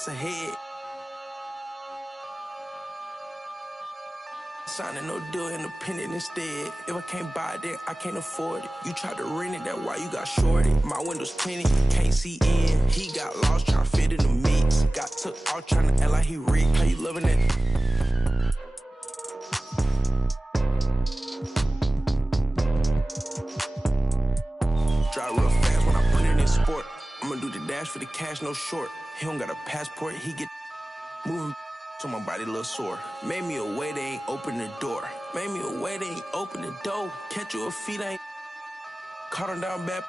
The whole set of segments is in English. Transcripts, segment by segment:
what's ahead. Signing no deal, independent instead. If I can't buy it, then I can't afford it. You tried to rent it, that's why you got shorted. My windows tinted, you can't see in. He got lost trying to fit in the mix. Got took out trying to act like he rich. How you loving it? Drive real fast when I put it in sport. I'ma do the dash for the cash, no short. He don't got a passport, he get moving. So my body a little sore. Made me a way, they ain't open the door. Made me a way, they ain't open the door. Catch you a feet, I ain't caught him down bad.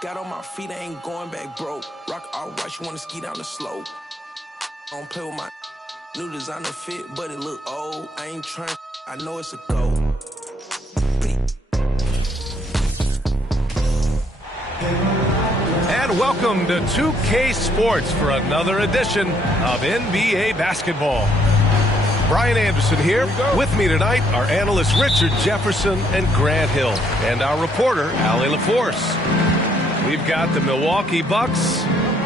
Got on my feet, I ain't going back broke. Rock all white, you wanna ski down the slope. I don't play with my new designer fit, but it look old. I ain't trying, I know it's a go. And welcome to 2K Sports for another edition of NBA basketball. Brian Anderson here. With me tonight are analysts Richard Jefferson and Grant Hill, and our reporter, Allie LaForce. We've got the Milwaukee Bucks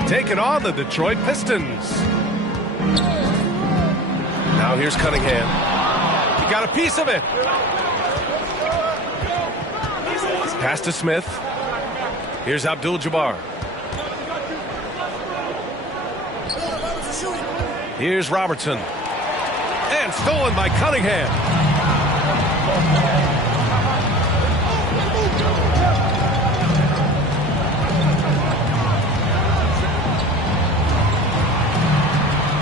taking on the Detroit Pistons. Now here's Cunningham. He got a piece of it. Pass to Smith. Here's Abdul-Jabbar. Here's Robertson. And stolen by Cunningham.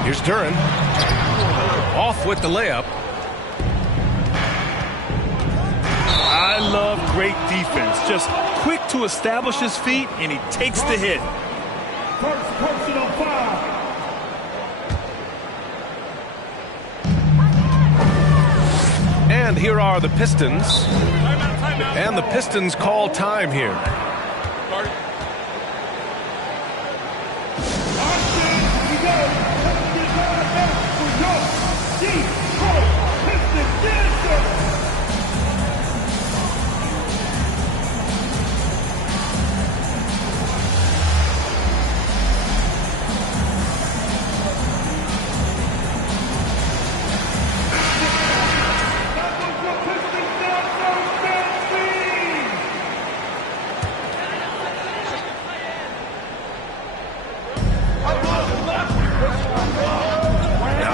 Here's Duren. Off with the layup. I love great defense. Just quick to establish his feet, and he takes the hit. First personal foul. And here are the Pistons. And the Pistons call time here.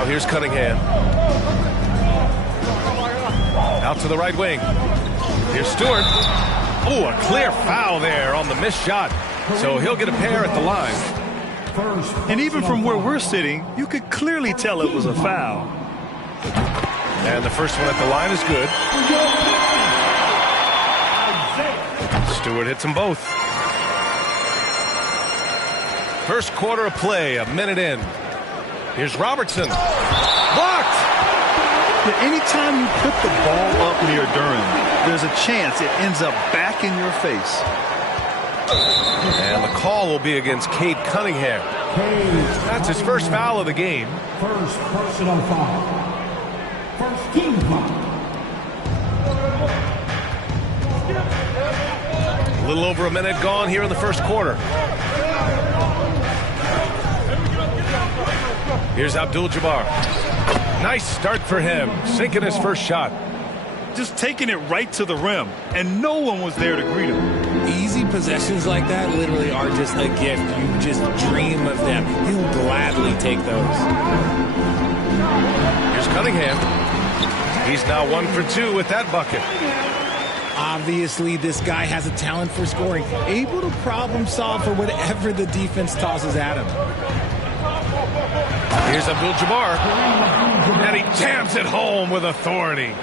Here's Cunningham. Out to the right wing. Here's Stewart. Oh, a clear foul there on the missed shot. So he'll get a pair at the line. And even from where we're sitting, you could clearly tell it was a foul. And the first one at the line is good. Stewart hits them both. First quarter of play, a minute in. Here's Robertson. Blocked! Anytime you put the ball up near Duren, there's a chance it ends up back in your face. And the call will be against Cade Cunningham. That's his first foul of the game. First personal foul. First team foul. A little over a minute gone here in the first quarter. Here's Abdul-Jabbar. Nice start for him, sinking his first shot. Just taking it right to the rim, and no one was there to greet him. Easy possessions like that literally are just a gift. You just dream of them. He'll gladly take those. Here's Cunningham. He's now 1 for 2 with that bucket. Obviously, this guy has a talent for scoring, able to problem solve for whatever the defense tosses at him. Here's Abdul-Jabbar, and he jams it home with authority.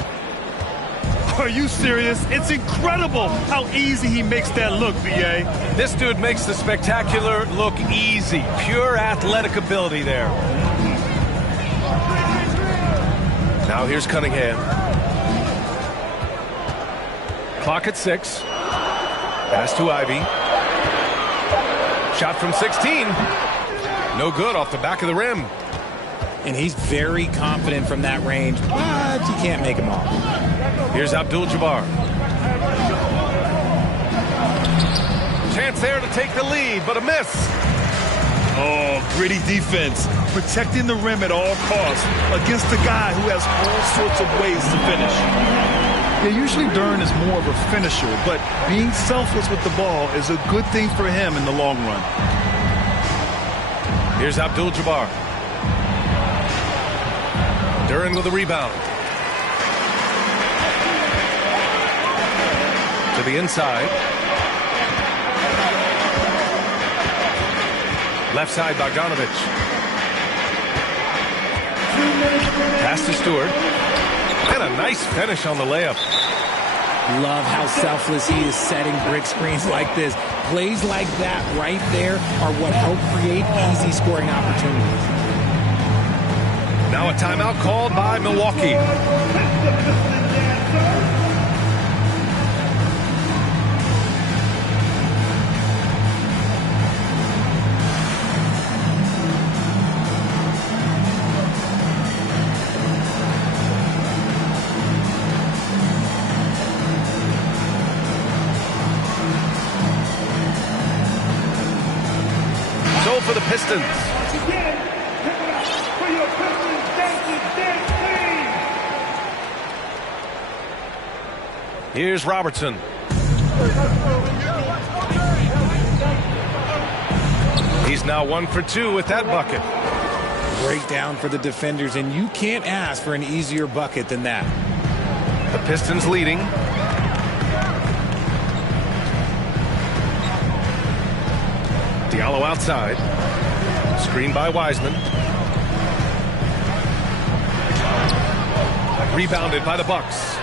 Are you serious? It's incredible how easy he makes that look, B.A. This dude makes the spectacular look easy. Pure athletic ability there. Now here's Cunningham. Clock at 6. Pass to Ivy. Shot from 16. No good off the back of the rim. And he's very confident from that range, but you can't make him off. Here's Abdul-Jabbar. Chance there to take the lead, but a miss. Oh, gritty defense, protecting the rim at all costs against a guy who has all sorts of ways to finish. Yeah, usually Duren is more of a finisher, but being selfless with the ball is a good thing for him in the long run. Here's Abdul-Jabbar. Duren with a rebound. To the inside. Left side, Bogdanovic. Pass to Stewart. And a nice finish on the layup. Love how selfless he is setting brick screens like this. Plays like that right there are what help create easy scoring opportunities. Now a timeout called by Milwaukee. For the Pistons. Here's Robertson. He's now 1 for 2 with that bucket. Breakdown for the defenders, and you can't ask for an easier bucket than that. The Pistons leading. Diallo outside. Screen by Wiseman. Rebounded by the Bucks.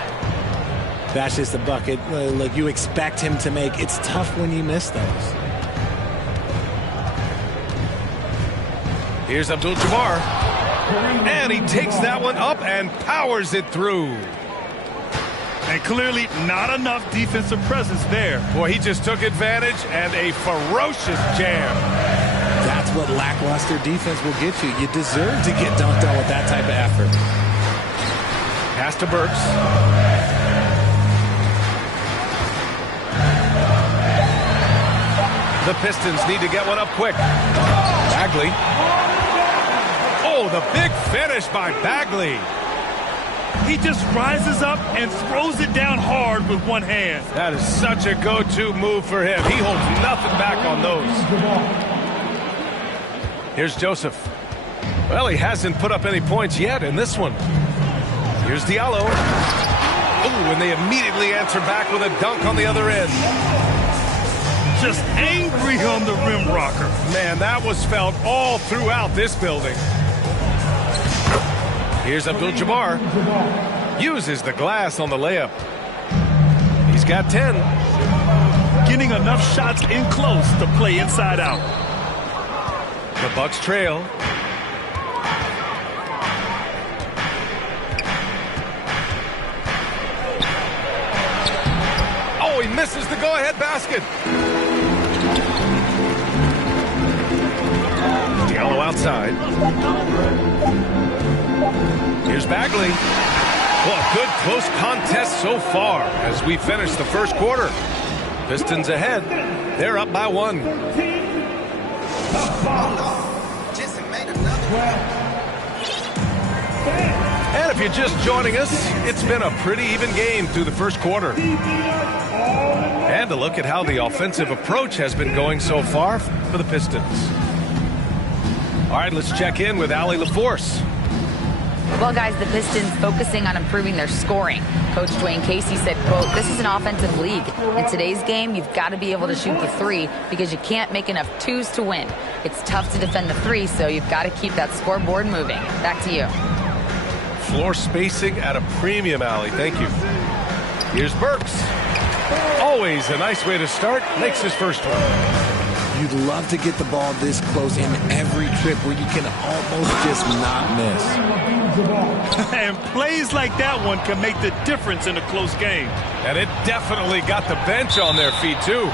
That's just a bucket like you expect him to make. It's tough when you miss those. Here's Abdul-Jabbar. And he takes that one up and powers it through. And clearly not enough defensive presence there. Boy, he just took advantage and a ferocious jam. That's what lackluster defense will get you. You deserve to get dunked on with that type of effort. Pass to Burks. The Pistons need to get one up quick. Bagley. Oh, the big finish by Bagley. He just rises up and throws it down hard with one hand. That is such a go-to move for him. He holds nothing back on those. Here's Joseph. Well, he hasn't put up any points yet in this one. Here's Diallo. Oh, and they immediately answer back with a dunk on the other end. Just angry on the rim rocker. Man, that was felt all throughout this building. Here's Abdul-Jabbar. Uses the glass on the layup. He's got 10. Getting enough shots in close to play inside out. The Bucks trail. Oh, he misses the go-ahead basket. Diallo outside. Here's Bagley. Well, good close contest so far as we finish the first quarter. Pistons ahead. They're up by 1. And if you're just joining us, it's been a pretty even game through the first quarter. And a look at how the offensive approach has been going so far for the Pistons. All right, let's check in with Allie LaForce. Well, guys, the Pistons focusing on improving their scoring. Coach Dwayne Casey said, quote, "This is an offensive league. In today's game, you've got to be able to shoot the three because you can't make enough twos to win. It's tough to defend the three, so you've got to keep that scoreboard moving." Back to you. Floor spacing at a premium, Allie. Thank you. Here's Burks. Always a nice way to start. Makes his first one. You'd love to get the ball this close in every trip where you can almost just not miss. And plays like that one can make the difference in a close game. And it definitely got the bench on their feet, too.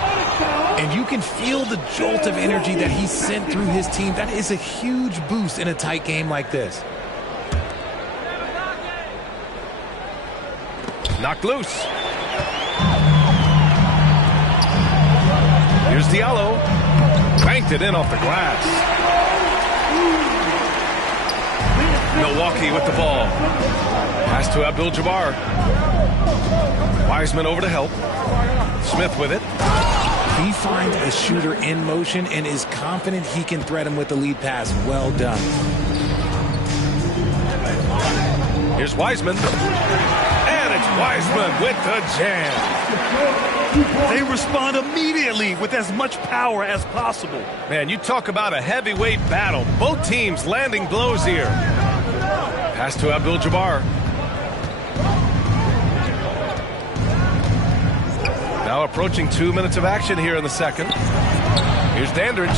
And you can feel the jolt of energy that he sent through his team. That is a huge boost in a tight game like this. Knocked loose. Here's Diallo. Banked it in off the glass. Milwaukee with the ball. Pass to Abdul-Jabbar. Wiseman over to help. Smith with it. He finds a shooter in motion and is confident he can thread him with the lead pass. Well done. Here's Wiseman. And it's Wiseman with the jam. They respond immediately with as much power as possible. Man, you talk about a heavyweight battle. Both teams landing blows here. Pass to Abdul-Jabbar. Now approaching 2 minutes of action here in the second. Here's Dandridge.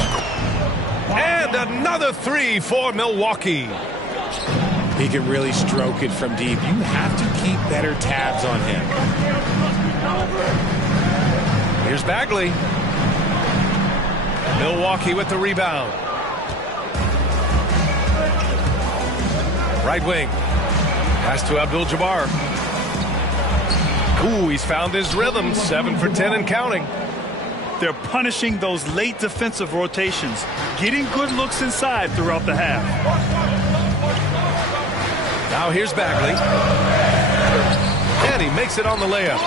And another three for Milwaukee. He can really stroke it from deep. You have to keep better tabs on him. Here's Bagley. Milwaukee with the rebound. Right wing. Pass to Abdul-Jabbar. Ooh, he's found his rhythm. 7 for 10 and counting. They're punishing those late defensive rotations, getting good looks inside throughout the half. Now here's Bagley. And he makes it on the layup.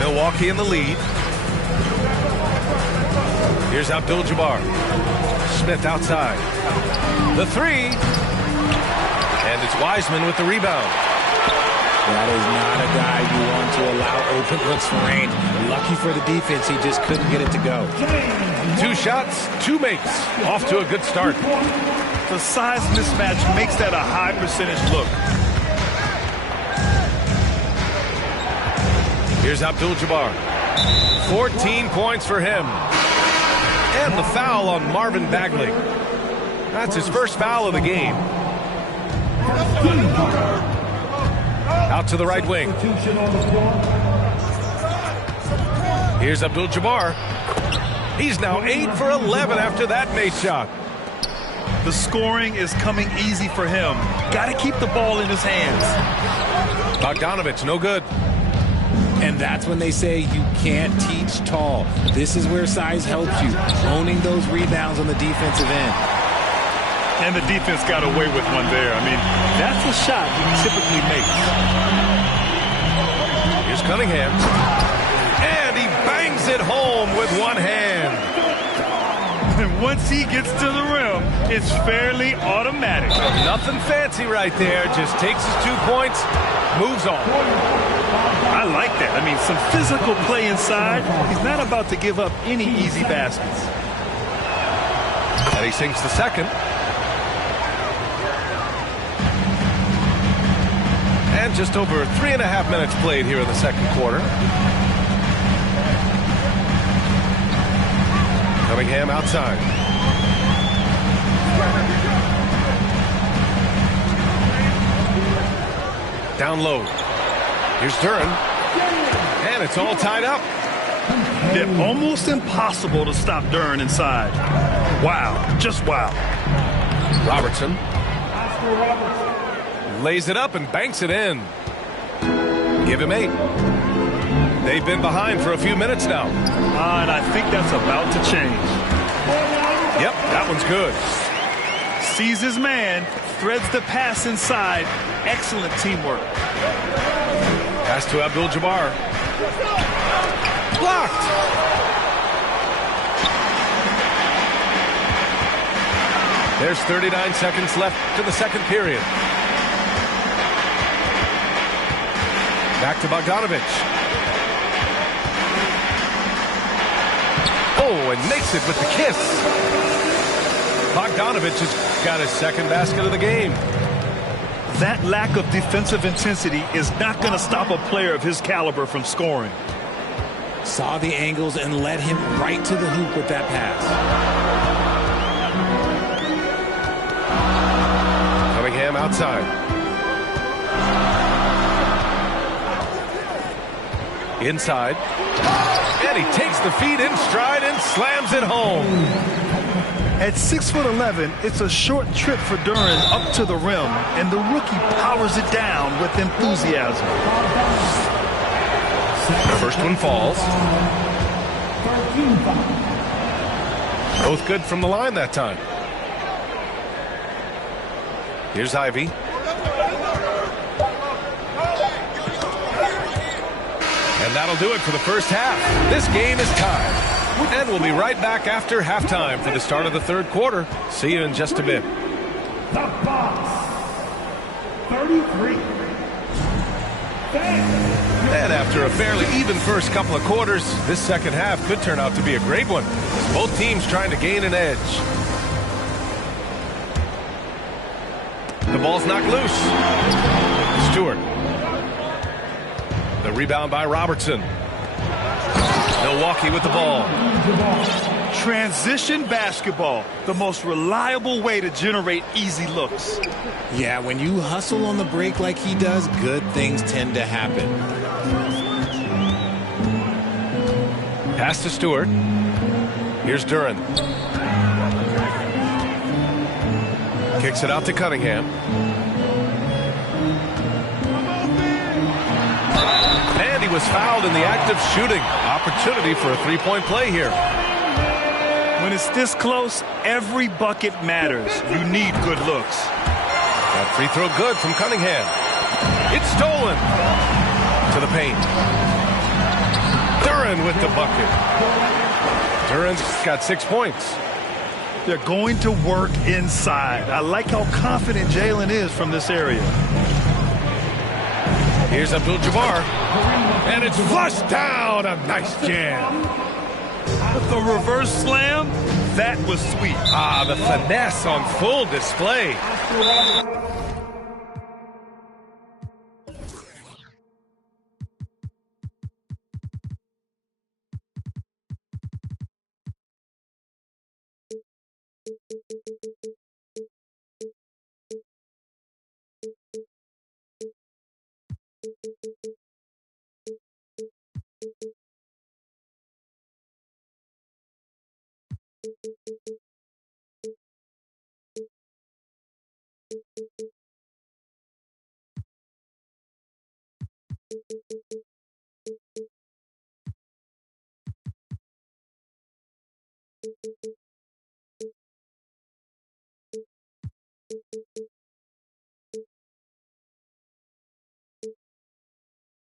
Milwaukee in the lead. Here's Abdul-Jabbar. Smith outside. The three. And it's Wiseman with the rebound. That is not a guy you want to allow open looks for range. Lucky for the defense, he just couldn't get it to go. 2 shots, 2 makes. Off to a good start. The size mismatch makes that a high percentage look. Here's Abdul-Jabbar. 14 points for him. And the foul on Marvin Bagley. That's his first foul of the game. Out to the right wing. Here's Abdul-Jabbar. He's now 8 for 11 after that made shot. The scoring is coming easy for him. Got to keep the ball in his hands. Bogdanovich, no good. And that's when they say you can't teach tall. This is where size helps you. Owning those rebounds on the defensive end. And the defense got away with one there. I mean, that's a shot he typically makes. Here's Cunningham. And he bangs it home with one hand. And once he gets to the rim, it's fairly automatic. Nothing fancy right there. Just takes his 2 points, moves on. I like that. I mean, some physical play inside. He's not about to give up any easy baskets. And he sinks the second. And just over 3.5 minutes played here in the second quarter. Cunningham outside. Down low. Here's Duren. And it's all tied up. They're almost impossible to stop Duren inside. Wow. Just wow. Robertson. Lays it up and banks it in. Give him 8. They've been behind for a few minutes now. And I think that's about to change. Yep, that one's good. Sees his man, threads the pass inside. Excellent teamwork. Pass to Abdul-Jabbar. Blocked. There's 39 seconds left to the second period. Back to Bogdanovich. Oh, and makes it with the kiss. Bogdanovich has got his second basket of the game. That lack of defensive intensity is not going to stop a player of his caliber from scoring. Saw the angles and led him right to the hoop with that pass. Cunningham outside. Inside. And he takes the feet in stride and slams it home. At 6'11", it's a short trip for Duren up to the rim, and the rookie powers it down with enthusiasm. The first one falls. Both good from the line that time. Here's Ivy. And that'll do it for the first half. This game is tied. And we'll be right back after halftime for the start of the third quarter. See you in just a bit. The Bucks, 33. And after a fairly even first couple of quarters, this second half could turn out to be a great one. Both teams trying to gain an edge. The ball's knocked loose. Stewart. The rebound by Robertson. Milwaukee with the ball. Transition basketball, the most reliable way to generate easy looks. Yeah, when you hustle on the break like he does, good things tend to happen. Pass to Stewart. Here's Duran. Kicks it out to Cunningham. And he was fouled in the act of shooting. Opportunity for a three-point play here. When it's this close, every bucket matters. You need good looks. That free throw good from Cunningham. It's stolen. To the paint. Duran with the bucket. Duran's got 6 points. They're going to work inside. I like how confident Jalen is from this area. Here's Abdul-Jabbar. And it's flushed down. A nice jam. The reverse slam, that was sweet. Ah, the finesse on full display.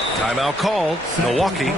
Timeout called. Milwaukee.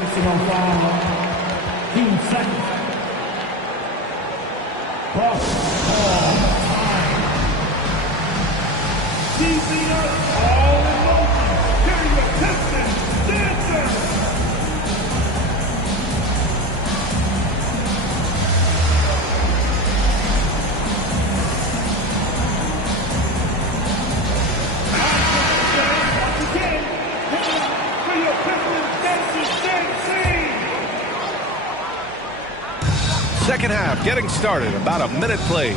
Second half getting started. About a minute played.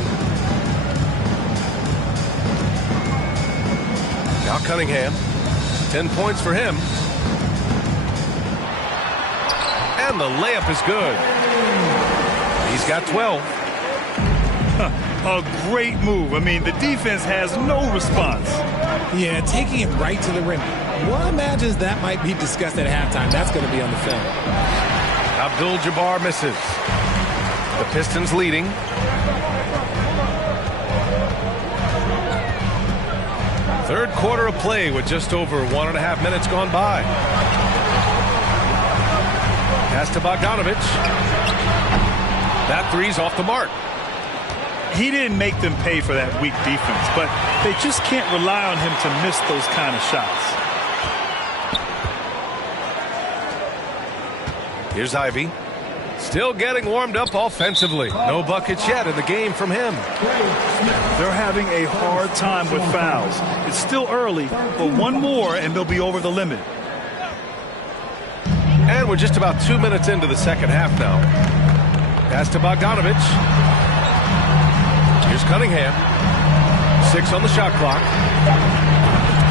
Now Cunningham. 10 points for him. And the layup is good. He's got 12. A great move. I mean, the defense has no response. Yeah, taking it right to the rim. One imagines that might be discussed at halftime. That's going to be on the film. Abdul-Jabbar misses. The Pistons leading. Third quarter of play with just over 1.5 minutes gone by. Pass to Bogdanovich. That three's off the mark. He didn't make them pay for that weak defense, but they just can't rely on him to miss those kind of shots. Here's Ivy. Still getting warmed up offensively. No buckets yet in the game from him. They're having a hard time with fouls. It's still early, but one more and they'll be over the limit. And we're just about 2 minutes into the second half now. Pass to Bogdanovich. Here's Cunningham. 6 on the shot clock.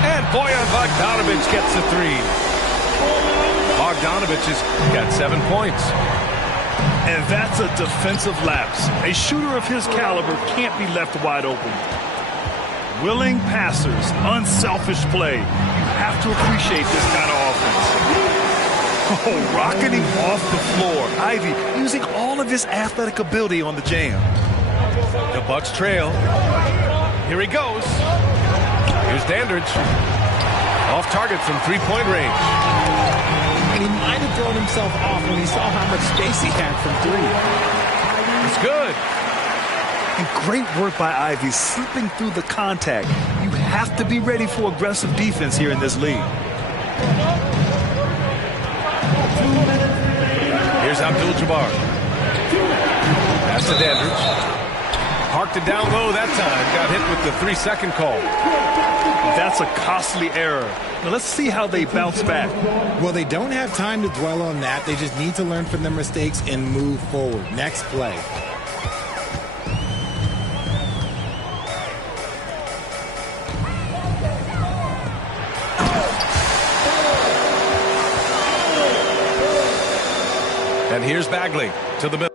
And Bojan Bogdanovich gets the three. Bogdanovich has got 7 points. And that's a defensive lapse. A shooter of his caliber can't be left wide open. Willing passers, unselfish play. You have to appreciate this kind of offense. Oh, rocketing off the floor. Ivy using all of his athletic ability on the jam. The Bucks trail. Here he goes. Here's Dandridge. Off target from three-point range. And he might have thrown himself off when he saw how much space he had from three. It's good. And great work by Ivy, slipping through the contact. You have to be ready for aggressive defense here in this league. Here's Abdul-Jabbar. Pass to Dandridge. Parked it down low that time. Got hit with the 3-second call. That's a costly error. Now let's see how they bounce back. Well, they don't have time to dwell on that. They just need to learn from their mistakes and move forward. Next play. And here's Bagley to the middle.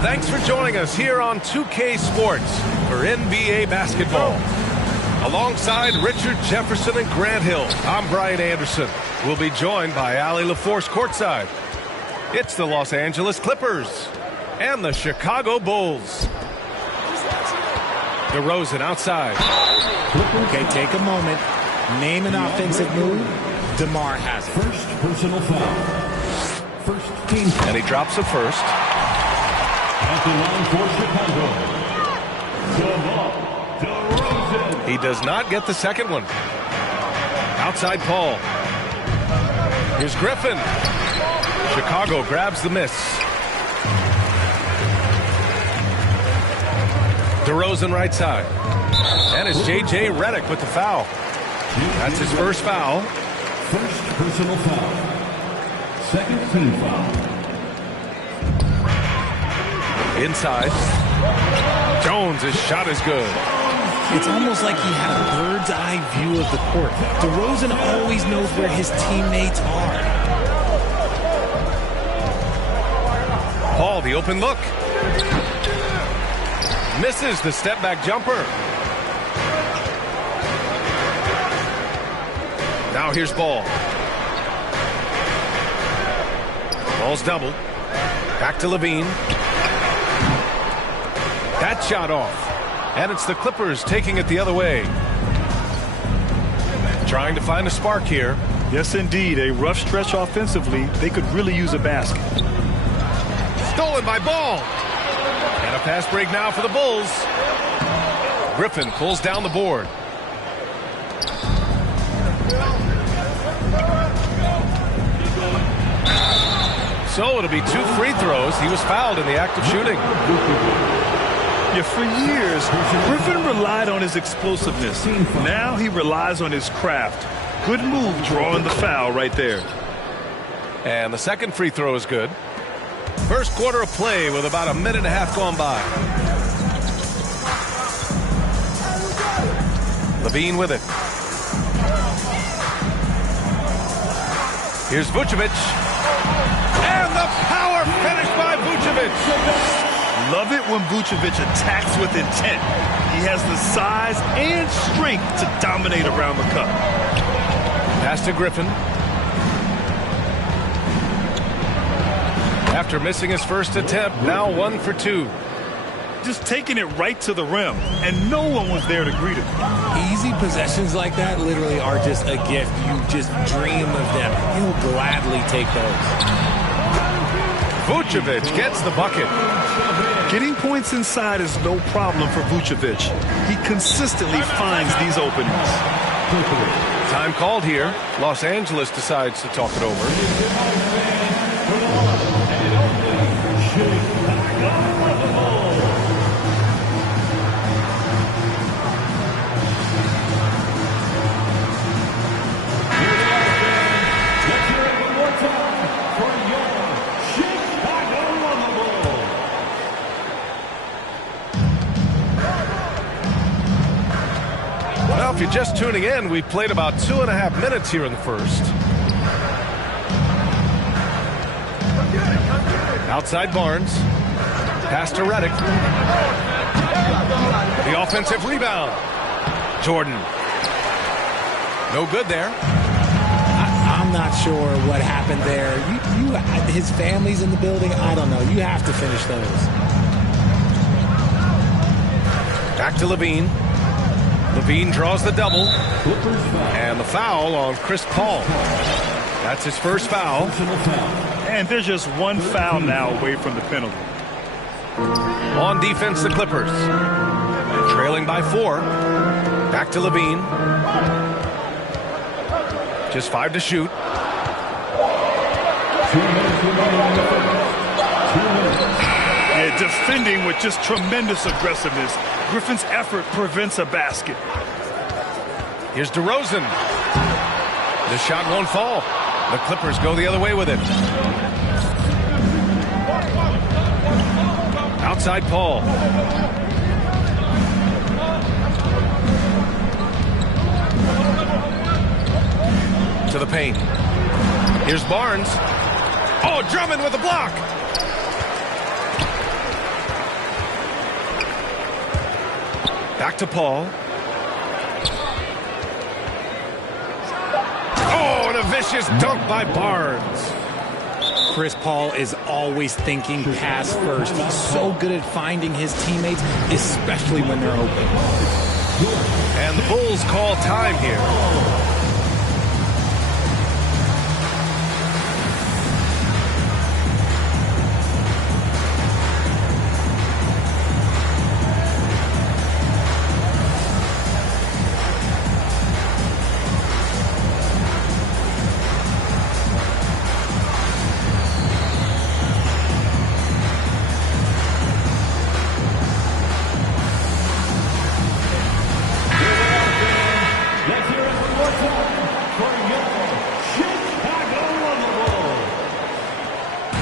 Thanks for joining us here on 2K Sports for NBA basketball. Alongside Richard Jefferson and Grant Hill, I'm Brian Anderson. We'll be joined by Allie LaForce courtside. It's the Los Angeles Clippers and the Chicago Bulls. DeRozan outside. Okay, take a moment. Name an offensive move. DeMar has it. First personal foul. First team. And he drops it first. At the line for Chicago, DeRozan. He does not get the second one. Outside Paul. Here's Griffin. Chicago grabs the miss. DeRozan right side. And it's J.J. Redick with the foul. That's his first foul. First personal foul. Second team foul. Inside. Jones' shot is good. It's almost like he had a bird's eye view of the court. DeRozan always knows where his teammates are. Paul, the open look. Misses the step-back jumper. Now here's Ball. Ball's doubled. Back to Levine. That shot off. And it's the Clippers taking it the other way. Trying to find a spark here. Yes, indeed. A rough stretch offensively. They could really use a basket. Stolen by Ball. And a fast break now for the Bulls. Griffin pulls down the board. So it'll be 2 free throws. He was fouled in the act of shooting. Yeah, for years, Griffin relied on his explosiveness. Now he relies on his craft. Good move drawing the foul right there. And the second free throw is good. First quarter of play with about a minute and a half gone by. Levine with it. Here's Vucevic. And the power finish by Vucevic. Love it when Vucevic attacks with intent. He has the size and strength to dominate around the cup. Pass to Griffin. After missing his first attempt, now 1 for 2. Just taking it right to the rim, and no one was there to greet him. Easy possessions like that literally are just a gift. You just dream of them. He'll gladly take those. Vucevic gets the bucket. Getting points inside is no problem for Vucevic. He consistently finds these openings. Time called here. Los Angeles decides to talk it over. Well, if you're just tuning in, we've played about 2.5 minutes here in the first. Outside Barnes. Pass to Redick. The offensive rebound. Jordan. No good there. I'm not sure what happened there. His family's in the building. I don't know. You have to finish those. Back to Levine. Levine draws the double. And the foul on Chris Paul. That's his first foul. And there's just one foul now away from the penalty. On defense, the Clippers. Trailing by 4. Back to Levine. Just 5 to shoot. Yeah, defending with just tremendous aggressiveness. Griffin's effort prevents a basket. Here's DeRozan. The shot won't fall. The Clippers go the other way with it. Outside Paul. To the paint. Here's Barnes. Oh, Drummond with the block. Back to Paul. Oh, and a vicious dunk by Barnes. Chris Paul is always thinking pass first. He's so good at finding his teammates, especially when they're open. And the Bulls call time here.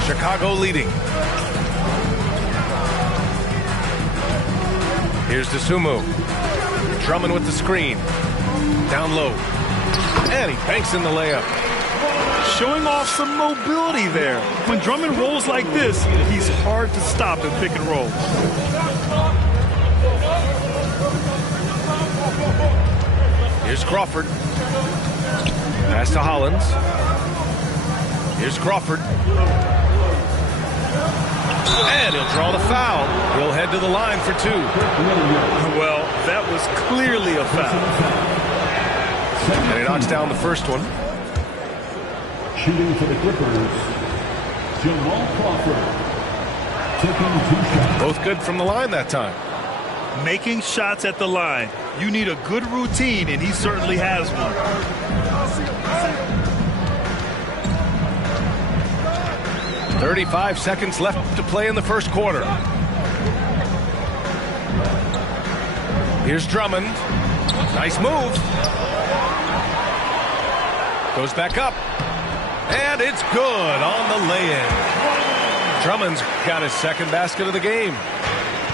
Chicago leading. Here's DeSumo. Drummond with the screen. Down low. And he banks in the layup. Showing off some mobility there. When Drummond rolls like this, he's hard to stop in pick and roll. Here's Crawford. Pass to Hollins. Here's Crawford. And he'll draw the foul. He'll head to the line for two. Well, that was clearly a foul. And he knocks down the first one. Shooting for the Clippers, Jamal Crawford. Taking 2 shots. Both good from the line that time. Making shots at the line. You need a good routine, and he certainly has one. 35 seconds left to play in the first quarter. Here's Drummond. Nice move. Goes back up. And it's good on the lay-in. Drummond's got his second basket of the game.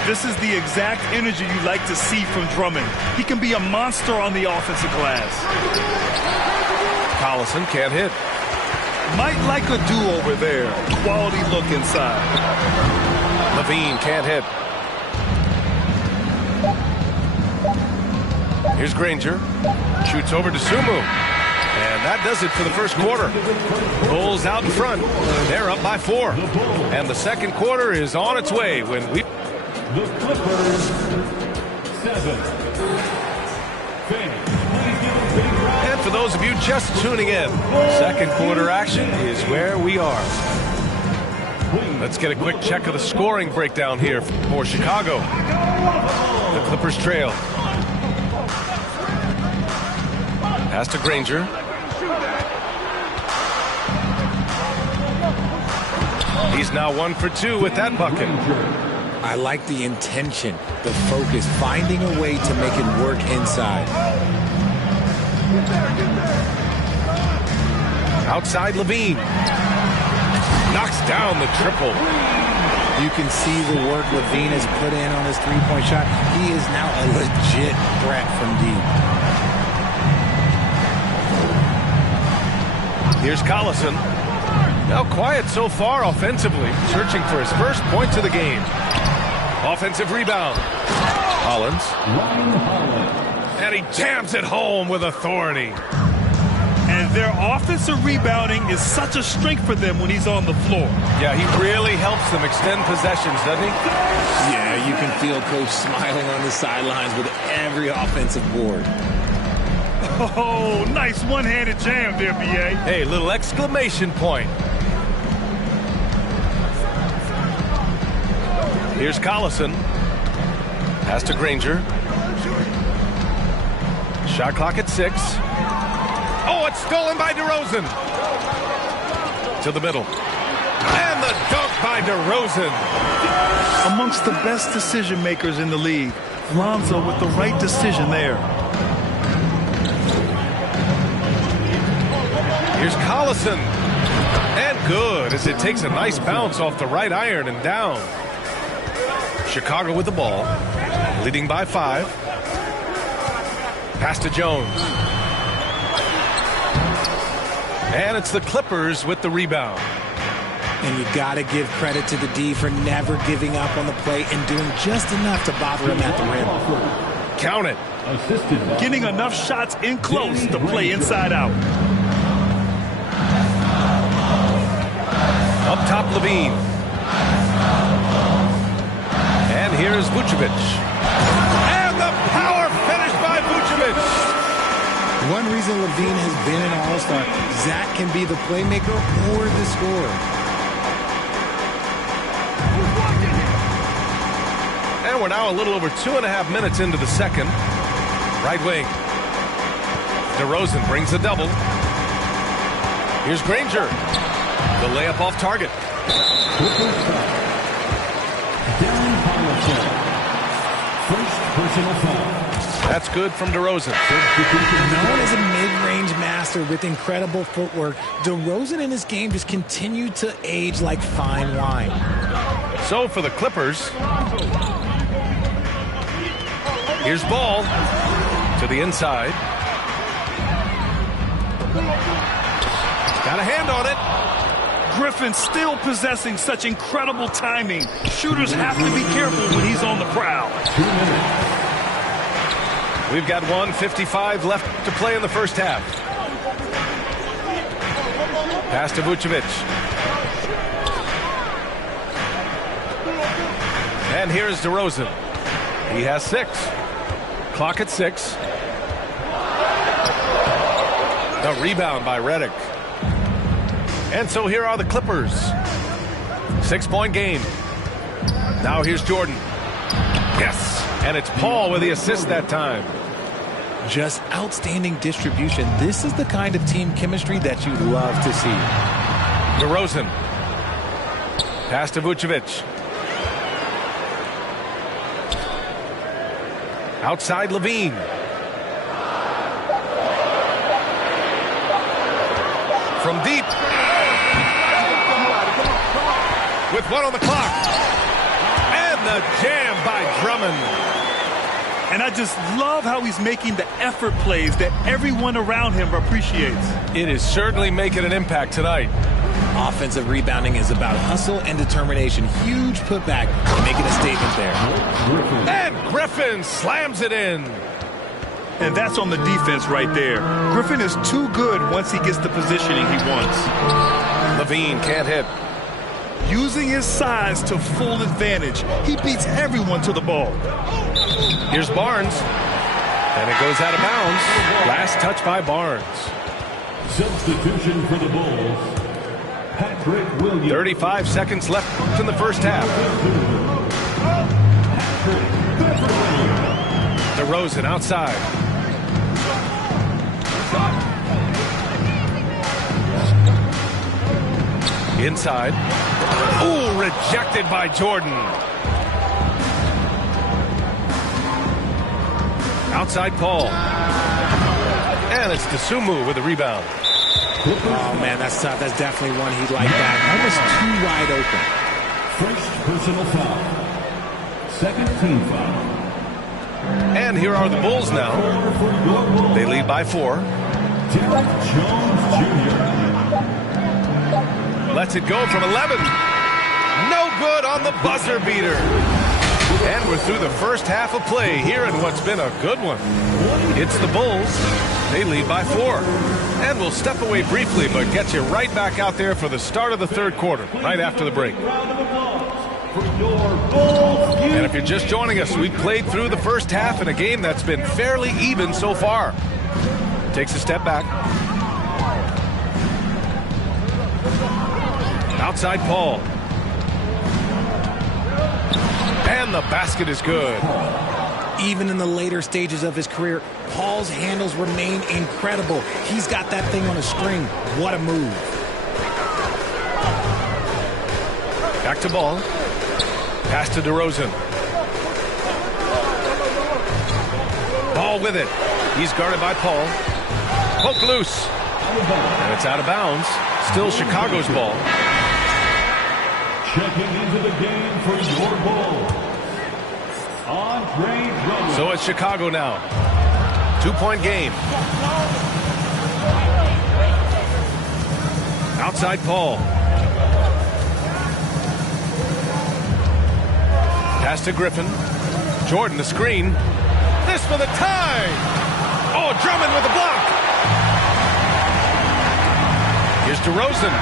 This is the exact energy you like to see from Drummond. He can be a monster on the offensive glass. Collison can't hit. Might like a do-over there. Quality look inside. Levine can't hit. Here's Granger. Shoots over to Sumu. And that does it for the first quarter. Bulls out in front. They're up by 4. And the second quarter is on its way when we... The Clippers, 7. And for those of you just tuning in, second quarter action is where we are. Let's get a quick check of the scoring breakdown here for Chicago. The Clippers trail. Pass to Granger. He's now 1 for 2 with that bucket. I like the intention, the focus, finding a way to make it work inside. Outside Levine. Knocks down the triple. You can see the work Levine has put in on his three-point shot. He is now a legit threat from deep. Here's Collison. Now quiet so far offensively, searching for his first points of the game. Offensive rebound. Hollins. And he jams it home with authority. And their offensive rebounding is such a strength for them when he's on the floor. Yeah, he really helps them extend possessions, doesn't he? Yeah, you can feel Coach smiling on the sidelines with every offensive board. Oh, nice one-handed jam there, B.A. Hey, little exclamation point. Here's Collison. Pass to Granger. Shot clock at 6. Oh, it's stolen by DeRozan. To the middle. And the dunk by DeRozan. Amongst the best decision makers in the league. Lonzo with the right decision there. Here's Collison. And good as it takes a nice bounce off the right iron and down. Chicago with the ball. Leading by 5. Pass to Jones. And it's the Clippers with the rebound. And you got to give credit to the D for never giving up on the play and doing just enough to bother him at the rim. Count it. Getting enough shots in close to play inside out. Up top Levine. And here's Vucevic. And the power finish by Vucevic. One reason Levine has been an all-star, Zach can be the playmaker or the scorer. And we're now a little over 2.5 minutes into the second. Right wing. DeRozan brings a double. Here's Granger. The layup off target. First personal foul. That's good from DeRozan. Known as a mid-range master with incredible footwork, DeRozan in this game just continued to age like fine wine. So for the Clippers, here's Ball to the inside. Got a hand on it. Griffin still possessing such incredible timing. Shooters have to be careful when he's on the prowl. 2 minutes. We've got 1:55 left to play in the first half. Pass to Vucevic. And here's DeRozan. He has 6. Clock at 6. The rebound by Redick. And so here are the Clippers. 6-point game. Now here's Jordan. Yes. And it's Paul with the assist that time. Just outstanding distribution. This is the kind of team chemistry that you love to see. DeRozan. Pass to Vucevic. Outside Levine. From deep. With 1 on the clock. And the jam by Drummond. And I just love how he's making the effort plays that everyone around him appreciates. It is certainly making an impact tonight. Offensive rebounding is about hustle and determination. Huge putback, making a statement there. And Griffin slams it in. And that's on the defense right there. Griffin is too good once he gets the positioning he wants. Levine can't hit. Using his size to full advantage, he beats everyone to the ball. Here's Barnes. And it goes out of bounds. Last touch by Barnes. Substitution for the Bulls. Patrick Williams. 35 seconds left in the first half. DeRozan outside. Inside. Ooh, rejected by Jordan. Outside Paul. And it's Dosunmu with the rebound. Oh, man, that's tough. That's definitely one he'd like that. Almost too wide open. First personal foul. Second team foul. And here are the Bulls now. They lead by 4. Derek Jones Jr. Lets it go from 11. No good on the buzzer beater. And we're through the first half of play here in what's been a good one. It's the Bulls. They lead by 4. And we'll step away briefly, but get you right back out there for the start of the third quarter, right after the break. And if you're just joining us, we've played through the first half in a game that's been fairly even so far. Takes a step back. Outside Paul. And the basket is good. Even in the later stages of his career, Paul's handles remain incredible. He's got that thing on a string. What a move. Back to Ball. Pass to DeRozan. Ball with it. He's guarded by Paul. Poke loose. And it's out of bounds. Still Chicago's ball. Checking into the game for your Bulls. Andre Drummond. So it's Chicago now. 2-point game. Outside Paul. Pass to Griffin. Jordan the screen. This for the tie. Oh, Drummond with the block. Here's DeRozan.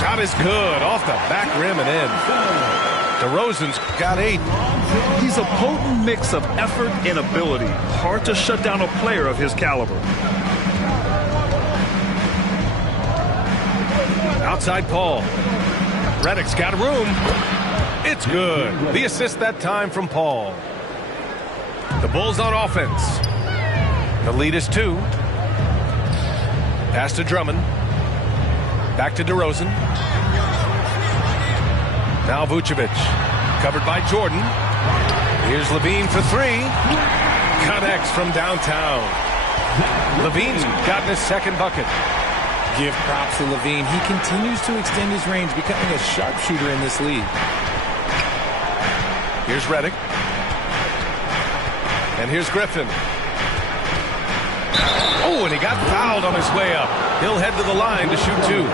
Shot is good. Off the back rim and in. DeRozan's got 8. He's a potent mix of effort and ability. Hard to shut down a player of his caliber. Outside Paul. Redick's got room. It's good. The assist that time from Paul. The Bulls on offense. The lead is 2. Pass to Drummond. Back to DeRozan. Now Vucevic. Covered by Jordan. Here's Levine for 3. Connects from downtown. Levine's gotten his second bucket. Give props to Levine. He continues to extend his range, becoming a sharpshooter in this league. Here's Redick. And here's Griffin. Oh, and he got fouled on his way up. He'll head to the line to shoot 2.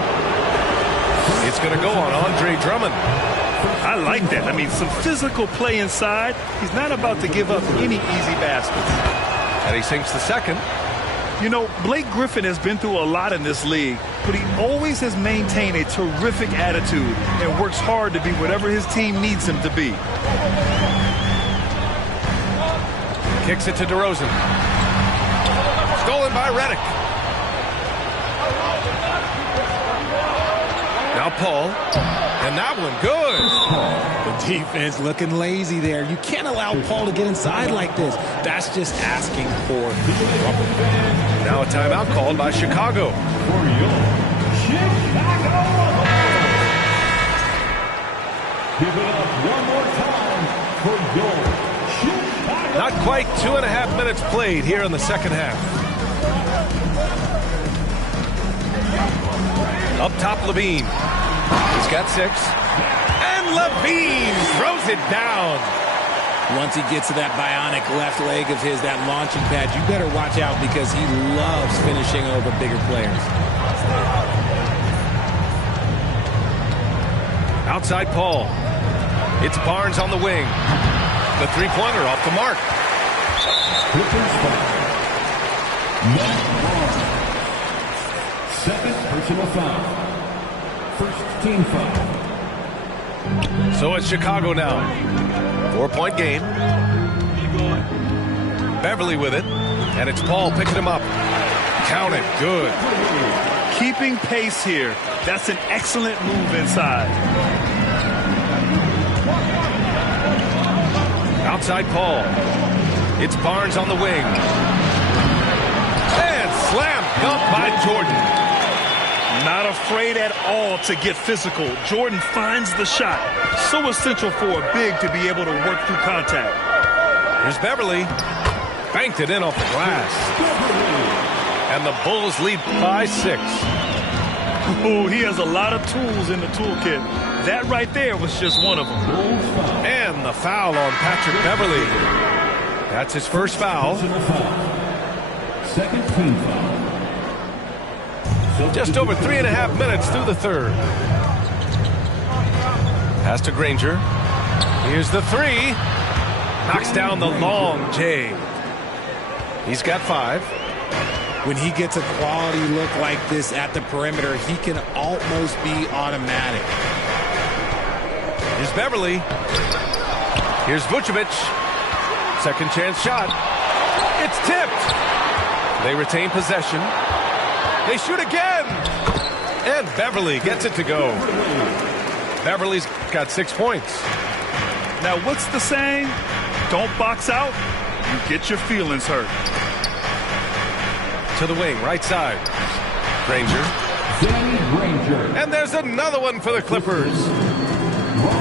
It's going to go on Andre Drummond. I like that. I mean, some physical play inside. He's not about to give up any easy baskets. And he sinks the second. You know, Blake Griffin has been through a lot in this league, but he always has maintained a terrific attitude and works hard to be whatever his team needs him to be. Kicks it to DeRozan. Stolen by Redick. Now Paul. And that one good. The defense looking lazy there. You can't allow Paul to get inside like this. That's just asking for trouble. Now a timeout called by Chicago. Give it up one more time for your Chicago. Not quite 2.5 minutes played here in the second half. Up top, Levine. He's got 6. And Levine throws it down. Once he gets to that bionic left leg of his, that launching pad, you better watch out because he loves finishing over bigger players. Outside Paul. It's Barnes on the wing. The three-pointer off the mark. Second personal foul. First team foul. So it's Chicago now. 4-point game. Beverly with it. And it's Paul picking him up. Count it. Good. Keeping pace here. That's an excellent move inside. Outside Paul. It's Barnes on the wing. And slam dunk by Jordan. Not afraid at all to get physical. Jordan finds the shot. So essential for a big to be able to work through contact. Here's Beverly. Banked it in off the glass. And the Bulls lead by 6. Oh, he has a lot of tools in the toolkit. That right there was just one of them. And the foul on Patrick Beverly. That's his first foul. Second team foul. Just over 3.5 minutes through the third. Pass to Granger. Here's the 3. Knocks down the long J. He's got 5. When he gets a quality look like this at the perimeter, he can almost be automatic. Here's Beverly. Here's Vucevic. Second chance shot. It's tipped. They retain possession. They shoot again. And Beverly gets it to go. Beverly's got 6 points. Now, what's the saying? Don't box out. You get your feelings hurt. To the wing, right side. Granger. And there's another one for the Clippers.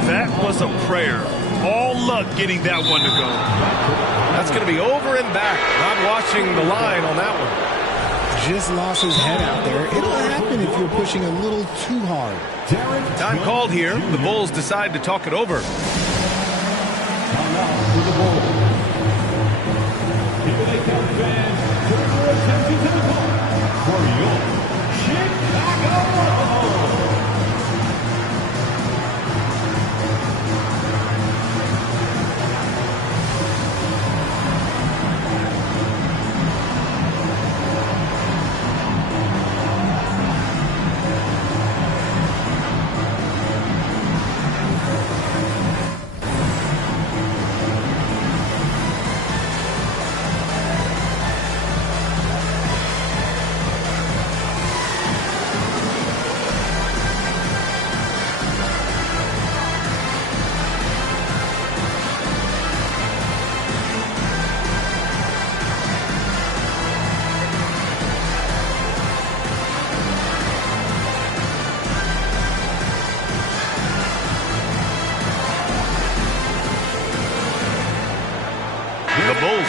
That was a prayer. All luck getting that one to go. That's going to be over and back. Not watching the line on that one. Just lost his head out there. It'll happen if you're pushing a little too hard. Time called here. The Bulls decide to talk it over.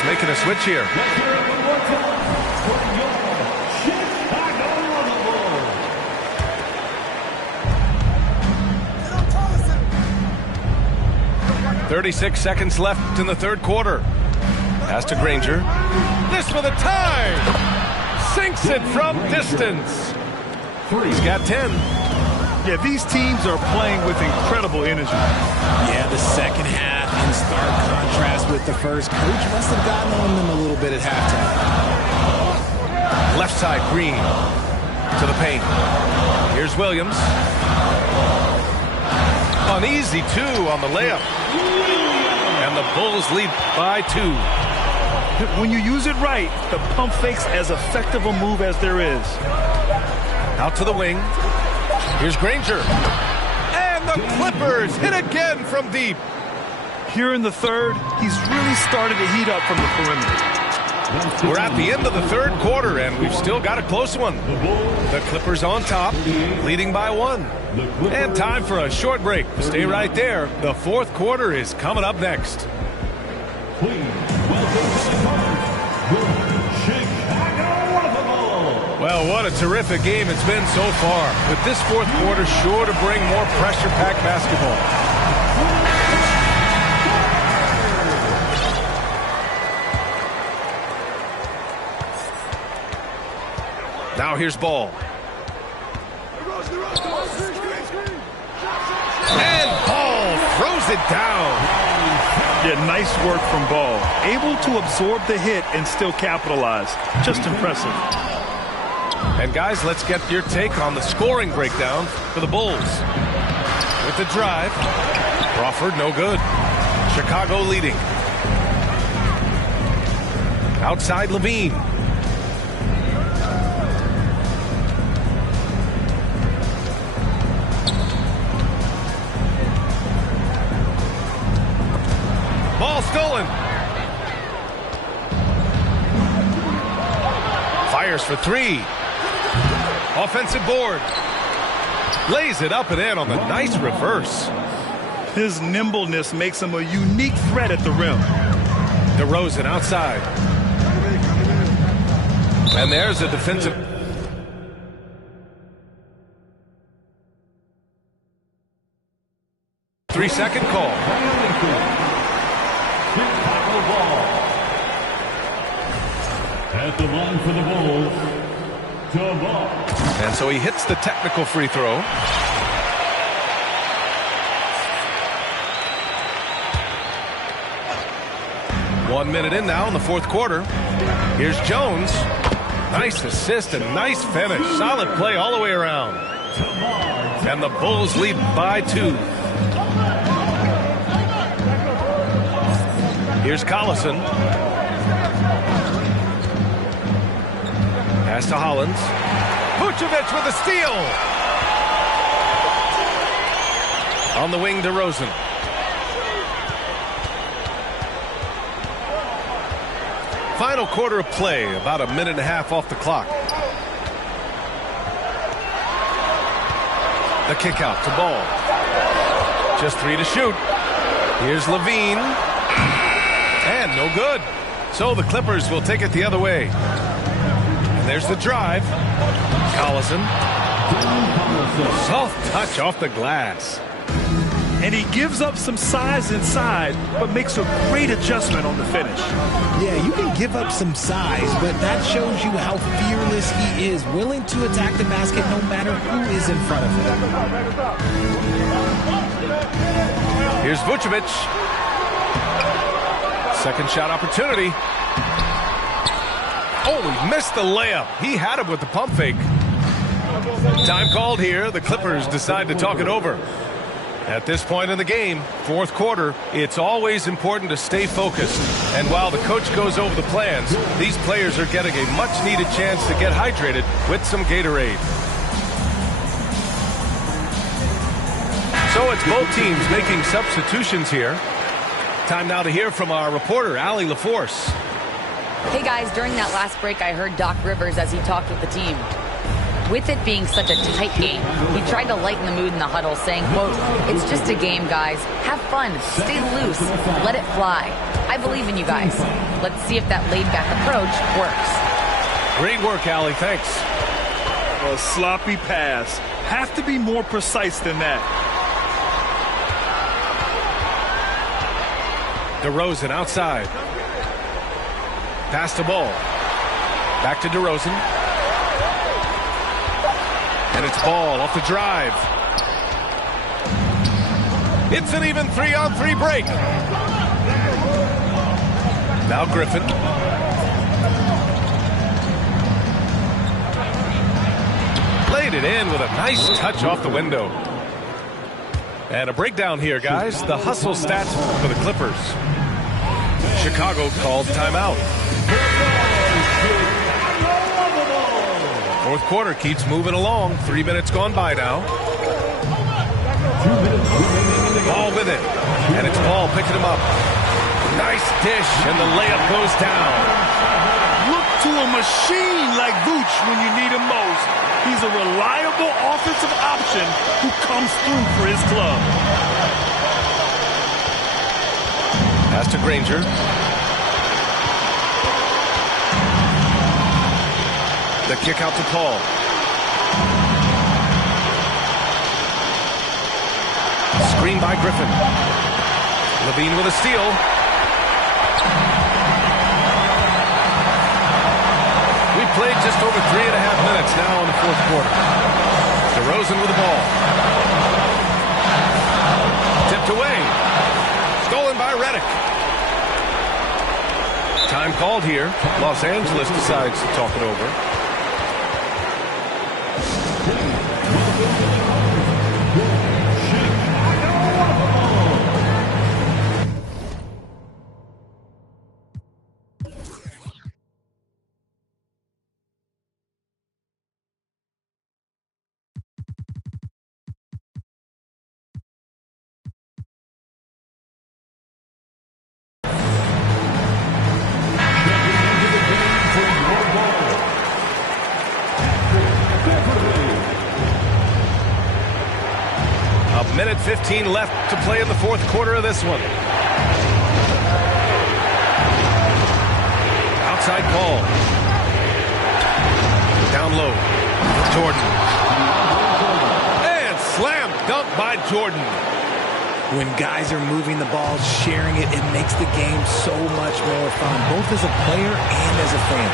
making a switch here. Let's hear it one more time for your Chicago Bulls. 36 seconds left in the third quarter. Pass to Granger. This for the tie. Sinks it from distance. He's got 10. Yeah, these teams are playing with incredible energy. Yeah, the second half in stark contrast with the first. Coach must have gotten on them a little bit at halftime. Left side, Green to the paint. Here's Williams. An easy 2 on the layup. And the Bulls lead by 2. When you use it right, the pump fake's as effective a move as there is. Out to the wing. Here's Granger. And the Clippers hit again from deep. Here in the third, he's really started to heat up from the perimeter. We're at the end of the third quarter, and we've still got a close one. The Clippers on top, leading by 1. And time for a short break. Stay right there. The fourth quarter is coming up next. Please welcome to the court, your Chicago Bulls. Well, what a terrific game it's been so far. With this fourth quarter sure to bring more pressure-packed basketball. Now here's Ball. And Ball throws it down. Yeah, nice work from Ball. Able to absorb the hit and still capitalize. Just impressive. And guys, let's get your take on the scoring breakdown for the Bulls. With the drive, Crawford no good. Chicago leading. Outside Levine. Ball stolen. Fires for 3. Offensive board. Lays it up and in on the nice reverse. His nimbleness makes him a unique threat at the rim. DeRozan outside. And there's a defensive. Three-second call. Chicago ball. At the line for the Bulls, Ball. And so he hits the technical free throw. One minute in now in the fourth quarter. Here's Jones. Nice assist and nice finish. Solid play all the way around. And the Bulls lead by 2. Here's Collison. Pass to Hollins. Vucevic with a steal. On the wing, DeRozan. Final quarter of play, about a minute and a half off the clock. The kick out to Ball. Just 3 to shoot. Here's Levine. And no good. So the Clippers will take it the other way. And there's the drive. Collison. Soft touch off the glass. And he gives up some size inside, but makes a great adjustment on the finish. Yeah, you can give up some size, but that shows you how fearless he is, willing to attack the basket no matter who is in front of him. Here's Vucevic. Second shot opportunity. Oh, he missed the layup. He had him with the pump fake. Time called here. The Clippers decide to talk it over. At this point in the game, fourth quarter, it's always important to stay focused. And while the coach goes over the plans, these players are getting a much-needed chance to get hydrated with some Gatorade. So it's both teams making substitutions here. Time now to hear from our reporter, Allie LaForce. Hey guys, during that last break, I heard Doc Rivers as he talked with the team. With it being such a tight game, he tried to lighten the mood in the huddle, saying, quote, "It's just a game, guys. Have fun. Stay loose. Let it fly. I believe in you guys." Let's see if that laid-back approach works. Great work, Allie. Thanks. A sloppy pass. Have to be more precise than that. DeRozan outside. Pass the ball. Back to DeRozan. And it's Ball off the drive. It's an even 3-on-3 break. Now Griffin. Laid it in with a nice touch off the window. And a breakdown here, guys. The hustle stats for the Clippers. Chicago calls timeout. Fourth quarter keeps moving along. 3 minutes gone by now. Ball with it. And it's Ball picking him up. Nice dish, and the layup goes down. Look to a machine like Vooch when you need him most. He's a reliable offensive option who comes through for his club. Pass to Granger. The kick out to Paul. Screen by Griffin. Levine with a steal. We've played just over 3.5 minutes now in the fourth quarter. DeRozan with the ball. Tipped away. Stolen by Redick. Time called here. Los Angeles decides to talk it over. Minute 15 left to play in the fourth quarter of this one. Outside Paul. Down low. Jordan. And slam dunk by Jordan. When guys are moving the ball, sharing it, it makes the game so much more fun, both as a player and as a fan.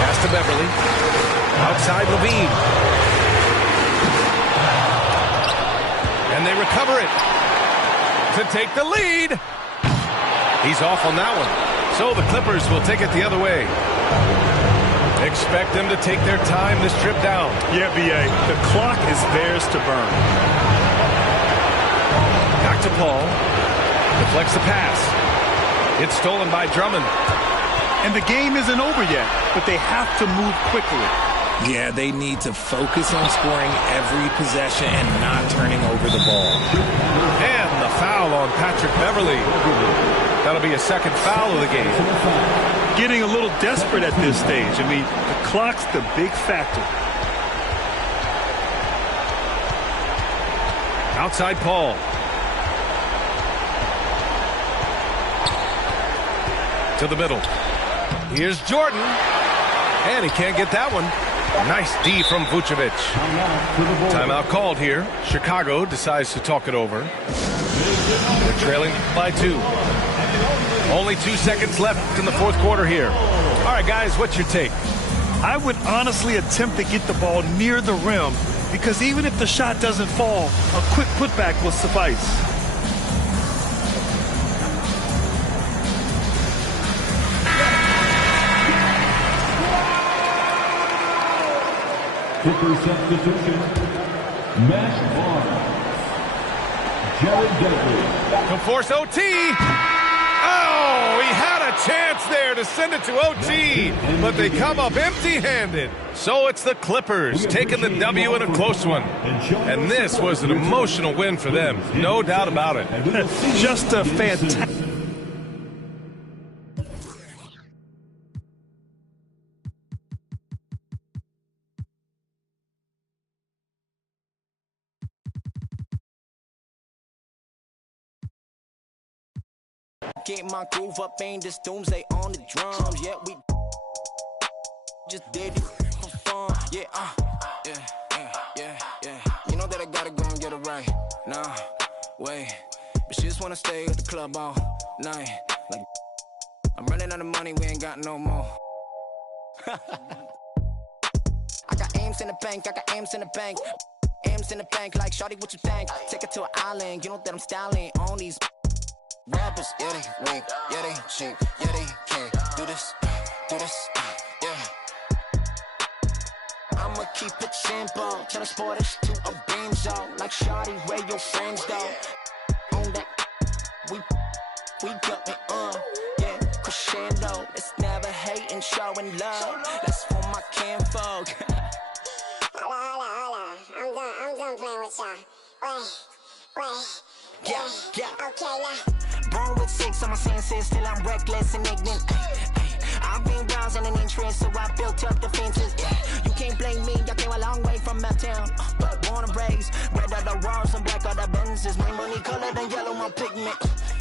Pass to Beverly. Outside Levine. And they recover it to take the lead. He's off on that one. So the Clippers will take it the other way. Expect them to take their time this trip down. Yeah, B.A. The clock is theirs to burn. Back to Paul. Deflects the pass. It's stolen by Drummond. And the game isn't over yet, but they have to move quickly. Yeah, they need to focus on scoring every possession and not turning over the ball. And the foul on Patrick Beverly. That'll be a second foul of the game. Getting a little desperate at this stage. I mean, the clock's the big factor. Outside Paul. To the middle. Here's Jordan. And he can't get that one. Nice D from Vucevic. Timeout called here. Chicago decides to talk it over. They're trailing by 2. Only 2 seconds left in the fourth quarter here. All right, guys, what's your take? I would honestly attempt to get the ball near the rim because even if the shot doesn't fall, a quick putback will suffice. Clippers substitution. Mash Barnes. Jared Dudley. To force OT. Oh, he had a chance there to send it to OT, but they come up empty-handed. So it's the Clippers taking the W in a close one. And this was an emotional win for them, no doubt about it. Just a fantastic. Get my groove up, ain't this doomsday on the drums. Yeah, we just did it for fun. Yeah, yeah. You know that I gotta go and get it right. Nah, wait. But she just wanna stay at the club all night. Like, I'm running out of money, we ain't got no more. I got aims in the bank, aims in the bank, like shawty, what you think? Take it to an island, you know that I'm styling on these rappers. Yeah, they weak, yeah, they cheap, yeah, they can't do this, yeah. I'ma keep it simple, tell the sporters to a beam zone. Like shawty, where your friends though? On that, we got me yeah, crescendo. It's never hating, showing love. That's for my kinfolk. Hola. I'm done playing with y'all. Wait. Yeah. Okay, now. Born with 6 on my senses, still I'm reckless and ignorant. I've been browsing an interest, so I built up defenses. You can't blame me, I came a long way from uptown. But born and raised, red are the walls and black are the Benzes. My money colored and yellow, my pigment.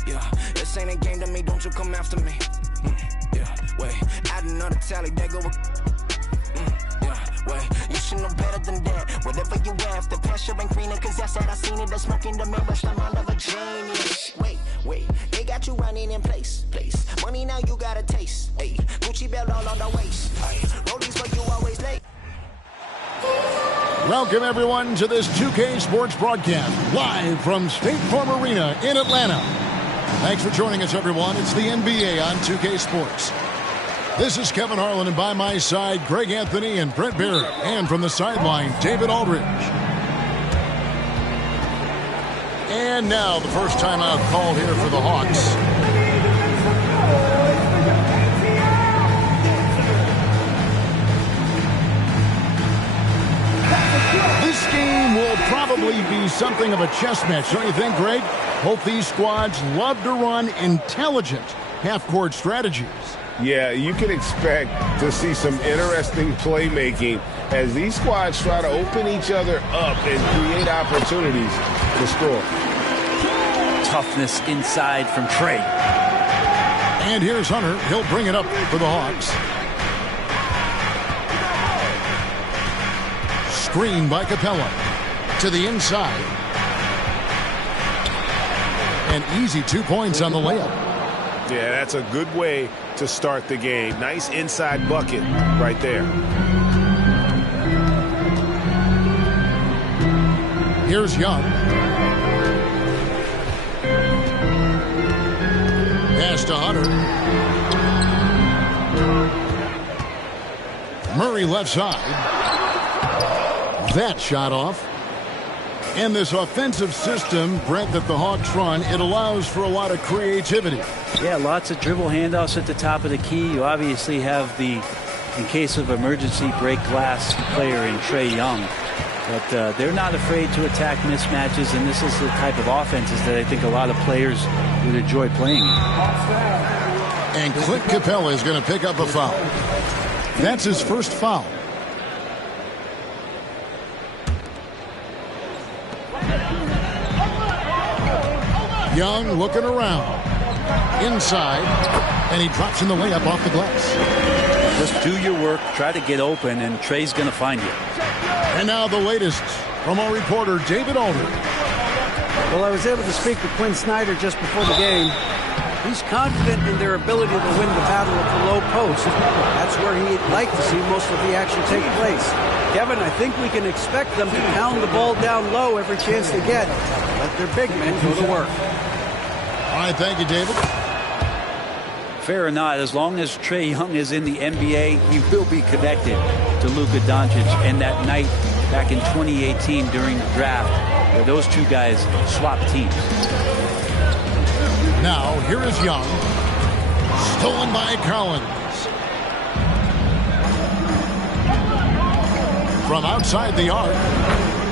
Yeah, this ain't a game to me, don't you come after me. Yeah, wait, add another tally, they go. Wait, you should know better than that. Whatever you have, the pressure ain't greener, cause that's that I seen it. The smoke in the mirror, the mind of a genius. Wait, they got you running in place. Money now you got a taste. Hey, Gucci belt all on the waist. Hey, rollies for you always late. Welcome everyone to this 2K Sports broadcast, live from State Farm Arena in Atlanta. Thanks for joining us, everyone. It's the NBA on 2K Sports. This is Kevin Harlan, and by my side, Greg Anthony and Brent Barrett. And from the sideline, David Aldridge. And now the first timeout called here for the Hawks. This game will probably be something of a chess match, don't you think, Greg? Both these squads love to run intelligent half-court strategies. Yeah, you can expect to see some interesting playmaking as these squads try to open each other up and create opportunities to score. Toughness inside from Trey. And here's Hunter. He'll bring it up for the Hawks. Screen by Capella. To the inside. An easy 2 points on the layup. Yeah, that's a good way to start the game. Nice inside bucket right there. Here's Young. Pass to Hunter. Murray left side. That shot off. And this offensive system, Brent, that the Hawks run, it allows for a lot of creativity. Yeah, lots of dribble handoffs at the top of the key. You obviously have the, in case of emergency, break glass player in Trae Young. But they're not afraid to attack mismatches, and this is the type of offenses that I think a lot of players would enjoy playing in. And Clint Capella is going to pick up a foul. That's his first foul. Young looking around. Inside. And he drops in the layup off the glass. Just do your work. Try to get open, and Trey's going to find you. And now the latest from our reporter, David Aldridge. Well, I was able to speak to Quinn Snyder just before the game. He's confident in their ability to win the battle at the low post. That's where he'd like to see most of the action take place. Kevin, I think we can expect them to pound the ball down low every chance they get. Let their big men go to work. All right, thank you, David. Fair or not, as long as Trae Young is in the NBA, he will be connected to Luka Doncic. And that night back in 2018 during the draft, where those two guys swapped teams. Now, here is Young. Stolen by Collins. From outside the arc.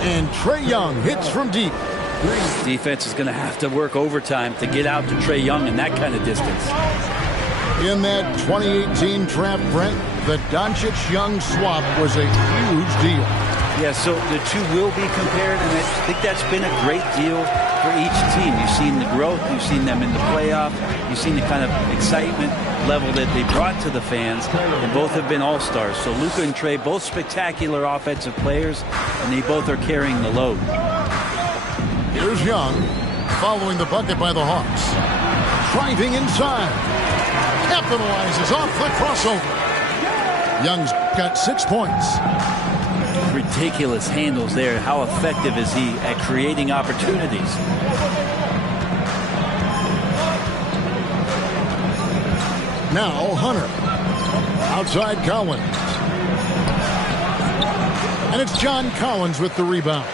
And Trae Young hits from deep. Defense is going to have to work overtime to get out to Trae Young in that kind of distance. In that 2018 draft, Brent, the Doncic-Young swap was a huge deal. Yeah, so the two will be compared, and I think that's been a great deal for each team. You've seen the growth. You've seen them in the playoff. You've seen the kind of excitement level that they brought to the fans, and both have been all-stars. So Luka and Trey, both spectacular offensive players, and they both are carrying the load. Here's Young, following the bucket by the Hawks. Driving inside. Capitalizes off the crossover. Young's got 6 points. Ridiculous handles there. How effective is he at creating opportunities? Now Hunter. Outside Collins. And it's John Collins with the rebound.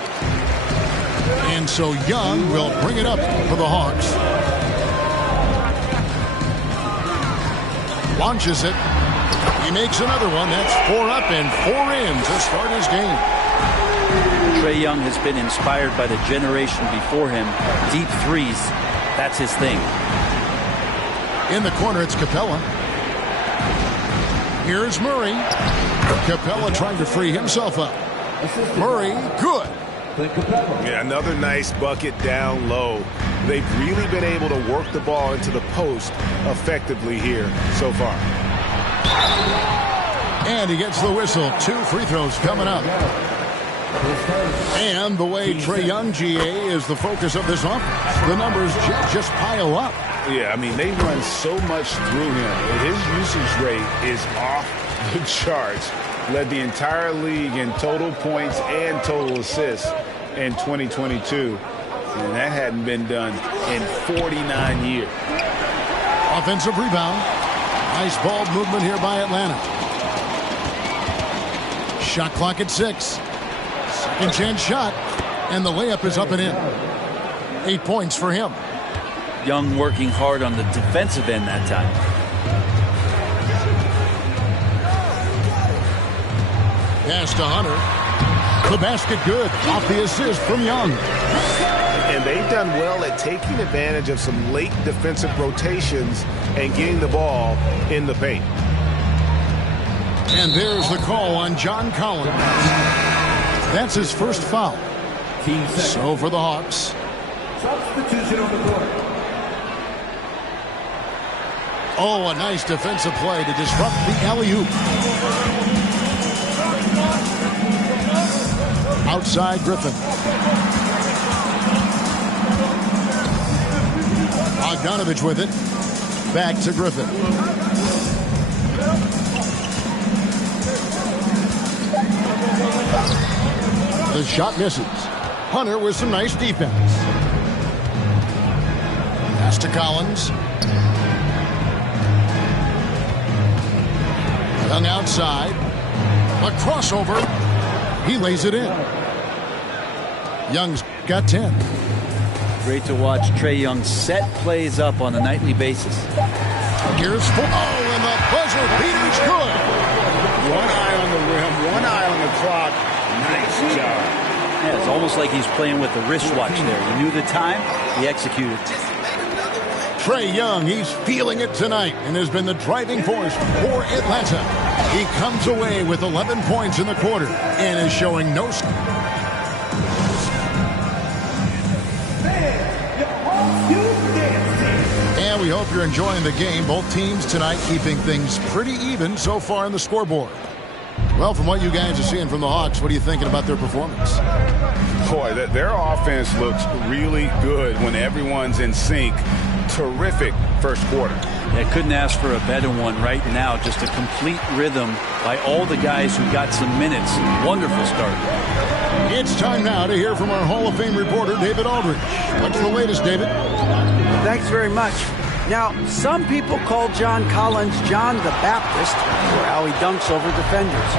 And so Young will bring it up for the Hawks. Launches it. He makes another one. That's 4 up and 4 in to start his game. Trae Young has been inspired by the generation before him. Deep threes, that's his thing. In the corner, it's Capella. Here's Murray. Capella trying to free himself up. Murray, good. Yeah, another nice bucket down low. They've really been able to work the ball into the post effectively here so far. And he gets the whistle. 2 free throws coming up. And the way Trae Young, GA, is the focus of this offense. The numbers just pile up. Yeah, I mean, they run so much through him. His usage rate is off the charts. Led the entire league in total points and total assists in 2022. And that hadn't been done in 49 years. Offensive rebound. Nice ball movement here by Atlanta. Shot clock at 6. Second chance shot. And the layup is up and in. 8 points for him. Young working hard on the defensive end that time. Pass to Hunter. The basket good. Off the assist from Young. And they've done well at taking advantage of some late defensive rotations and getting the ball in the paint. And there's the call on John Collins. That's his first foul. So for the Hawks. Substitution on the court. Oh, a nice defensive play to disrupt the alley-oop. Outside Griffin. Bogdanovich with it. Back to Griffin. The shot misses. Hunter with some nice defense. Pass to Collins. Young outside. A crossover. He lays it in. Young's got 10. Great to watch Trae Young set plays up on a nightly basis. Here's 4. Oh, and the buzzer beater's good. One eye on the rim, one eye on the clock. Nice job. Yeah, it's almost like he's playing with a wristwatch there. He knew the time, he executed. Trae Young, he's feeling it tonight and has been the driving force for Atlanta. He comes away with 11 points in the quarter and is showing no... And we hope you're enjoying the game. Both teams tonight keeping things pretty even so far in the scoreboard. Well, from what you guys are seeing from the Hawks, what are you thinking about their performance? Boy, their offense looks really good when everyone's in sync. Terrific first quarter. Yeah, couldn't ask for a better one right now. Just a complete rhythm by all the guys who got some minutes. Wonderful start. It's time now to hear from our Hall of Fame reporter, David Aldridge. What's the latest, David? Thanks very much. Now, some people call John Collins John the Baptist for how he dunks over defenders.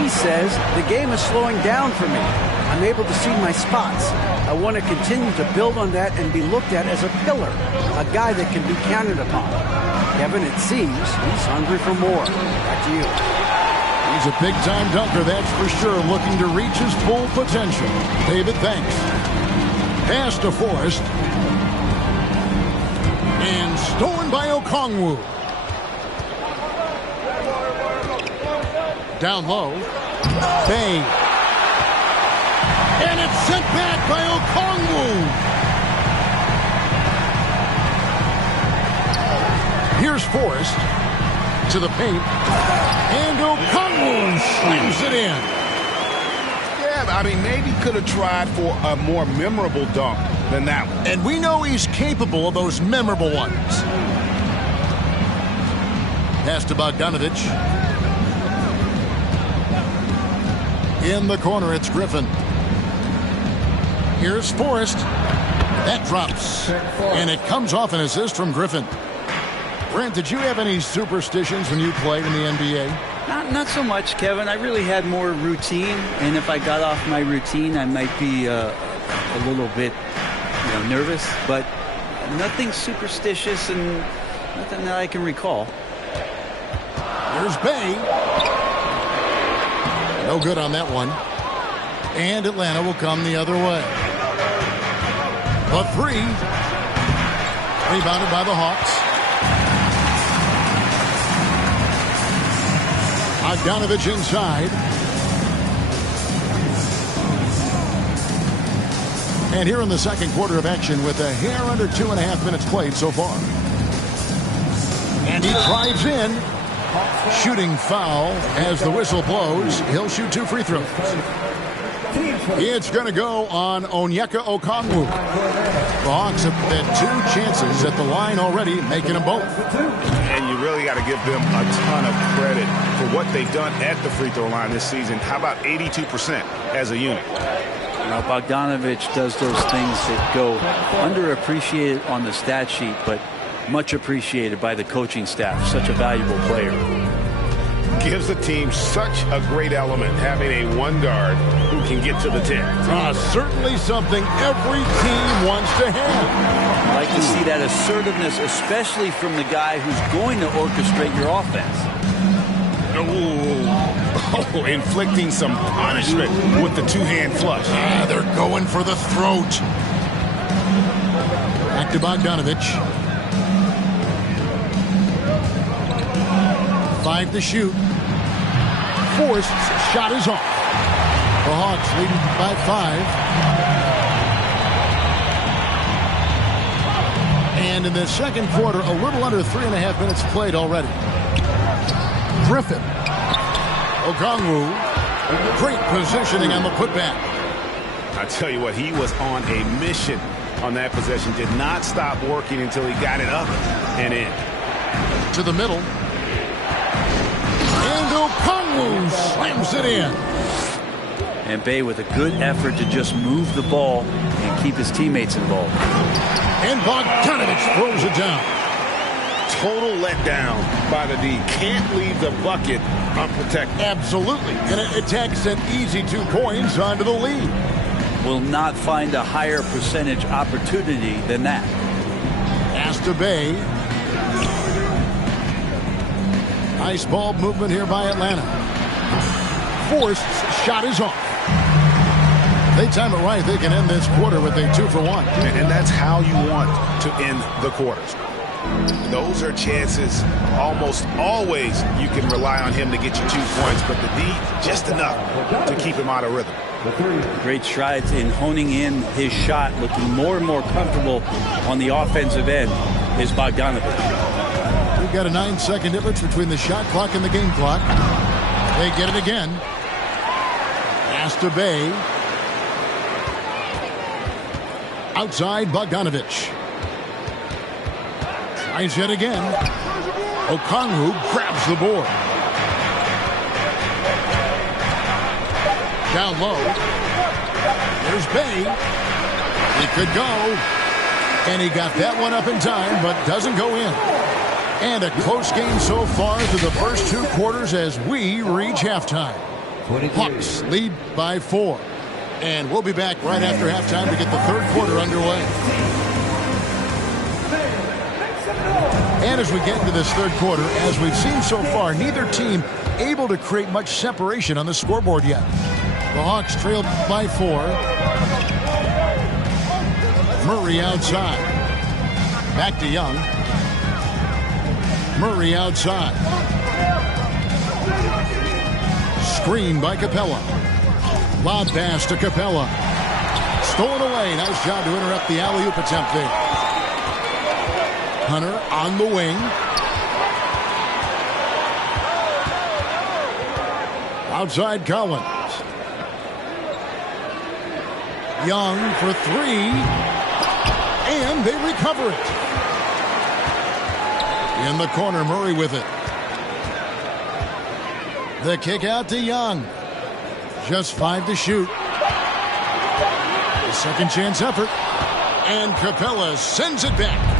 He says, the game is slowing down for me. I'm able to see my spots. I want to continue to build on that and be looked at as a pillar, a guy that can be counted upon. Kevin, it seems he's hungry for more. Back to you. He's a big-time dunker, that's for sure, looking to reach his full potential. David, thanks. Pass to Forrest. And stolen by Okongwu. Down low. Bay. And it's sent back by Okongwu. Here's Forrest to the paint. And Okongwu slams it in. Yeah, I mean, maybe could have tried for a more memorable dunk than that one. And we know he's capable of those memorable ones. Pass to Bogdanovich. In the corner, it's Griffin. Here's Forrest. That drops. And it comes off an assist from Griffin. Brent, did you have any superstitions when you played in the NBA? Not so much, Kevin. I really had more routine, and if I got off my routine, I might be a little bit, nervous. But nothing superstitious and nothing that I can recall. Here's Bay. No good on that one. And Atlanta will come the other way. The three. Rebounded by the Hawks. Bogdanovich inside. And here in the second quarter of action with a hair under 2.5 minutes played so far. And he drives in. Shooting foul as the whistle blows. He'll shoot 2 free throws. It's going to go on Onyeka Okongwu. The Hawks have had 2 chances at the line already, making them both. And you really got to give them a ton of credit for what they've done at the free throw line this season. How about 82% as a unit? Now, Bogdanovich does those things that go underappreciated on the stat sheet, but much appreciated by the coaching staff. Such a valuable player. Gives the team such a great element, having a one guard who can get to the 10. Certainly something every team wants to have. I like to see that assertiveness, especially from the guy who's going to orchestrate your offense. Oh, inflicting some punishment with the 2-hand flush. They're going for the throat. Back to Bogdanovich. 5 to shoot. Forrest's shot is off. The Hawks leading by 5. And in the second quarter, a little under 3.5 minutes played already. Griffin. Okongwu. Great positioning on the putback. I tell you what, he was on a mission on that possession. Did not stop working until he got it up and in. To the middle. And Okongwu slams it in. And Bay with a good effort to just move the ball and keep his teammates involved. And Bogdanovich throws it down. Total letdown by the D. Can't leave the bucket unprotected. Absolutely. And it takes an easy 2 points onto the lead. Will not find a higher percentage opportunity than that. Pass to Bay. Nice ball movement here by Atlanta. Forrest's shot is off. They time it right. They can end this quarter with a 2 for 1. And that's how you want to end the quarters. Those are chances almost always you can rely on him to get you 2 points, but the D just enough to keep him out of rhythm. Great strides in honing in his shot, looking more and more comfortable on the offensive end is Bogdanovich. We've got a 9-second difference between the shot clock and the game clock. They get it again. Pass to Bay. Outside Bogdanovich. Tries yet again. Okongwu grabs the board. Down low. There's Bay. He could go. And he got that one up in time, but doesn't go in. And a close game so far through the first 2 quarters as we reach halftime. Hawks lead by 4. And we'll be back right after halftime to get the third quarter underway. And as we get into this third quarter, as we've seen so far, neither team able to create much separation on the scoreboard yet. The Hawks trailed by 4. Murray outside. Back to Young. Murray outside. Screen by Capella. Lob pass to Capella. Stolen away. Nice job to interrupt the alley-oop attempt there. Hunter on the wing. Outside Collins. Young for three. And they recover it. In the corner, Murray with it. The kick out to Young. Just 5 to shoot. The second chance effort. And Capella sends it back.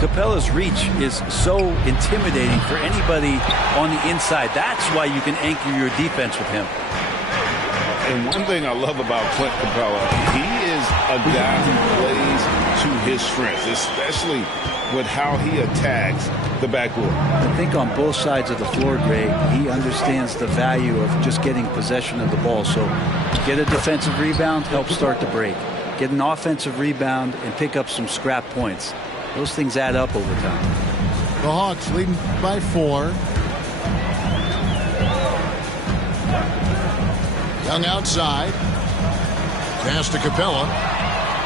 Capella's reach is so intimidating for anybody on the inside. That's why you can anchor your defense with him. And one thing I love about Clint Capella, he is a guy who plays to his strengths, especially with how he attacks the backboard. I think on both sides of the floor, Greg, he understands the value of just getting possession of the ball. So get a defensive rebound, help start the break. Get an offensive rebound and pick up some scrap points. Those things add up over time. The Hawks leading by 4. Young outside. Pass to Capella.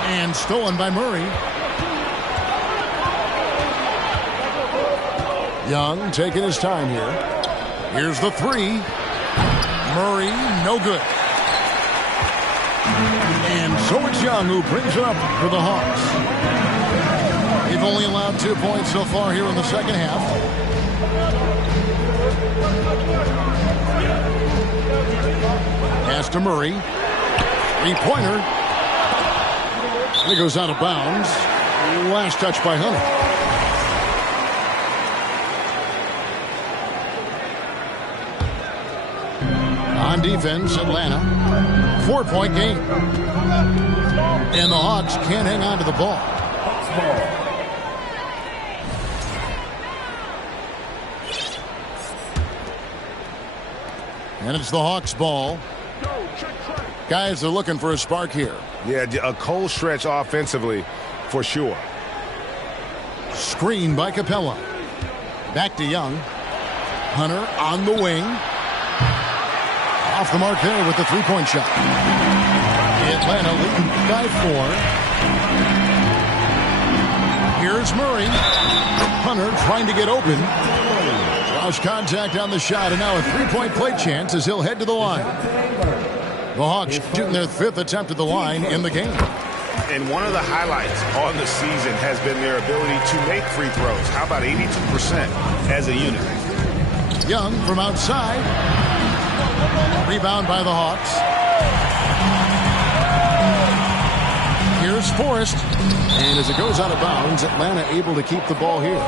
And stolen by Murray. Young taking his time here. Here's the 3. Murray, no good. And so it's Young who brings it up for the Hawks. They've only allowed 2 points so far here in the second half. Pass to Murray. 3-pointer. It goes out of bounds. Last touch by Hunter. On defense, Atlanta. 4-point game. And the Hawks can't hang on to the ball. And it's the Hawks' ball. Guys are looking for a spark here. Yeah, a cold stretch offensively for sure. Screen by Capella. Back to Young. Hunter on the wing. Off the mark there with the 3-point shot. Atlanta leading by 4. Here's Murray. Hunter trying to get open. Draws contact on the shot, and now a 3-point play chance as he'll head to the line. The Hawks shooting their 5th attempt at the line in the game. And one of the highlights on the season has been their ability to make free throws. How about 82% as a unit? Young from outside. Rebound by the Hawks. Here's Forrest. And as it goes out of bounds, Atlanta able to keep the ball here.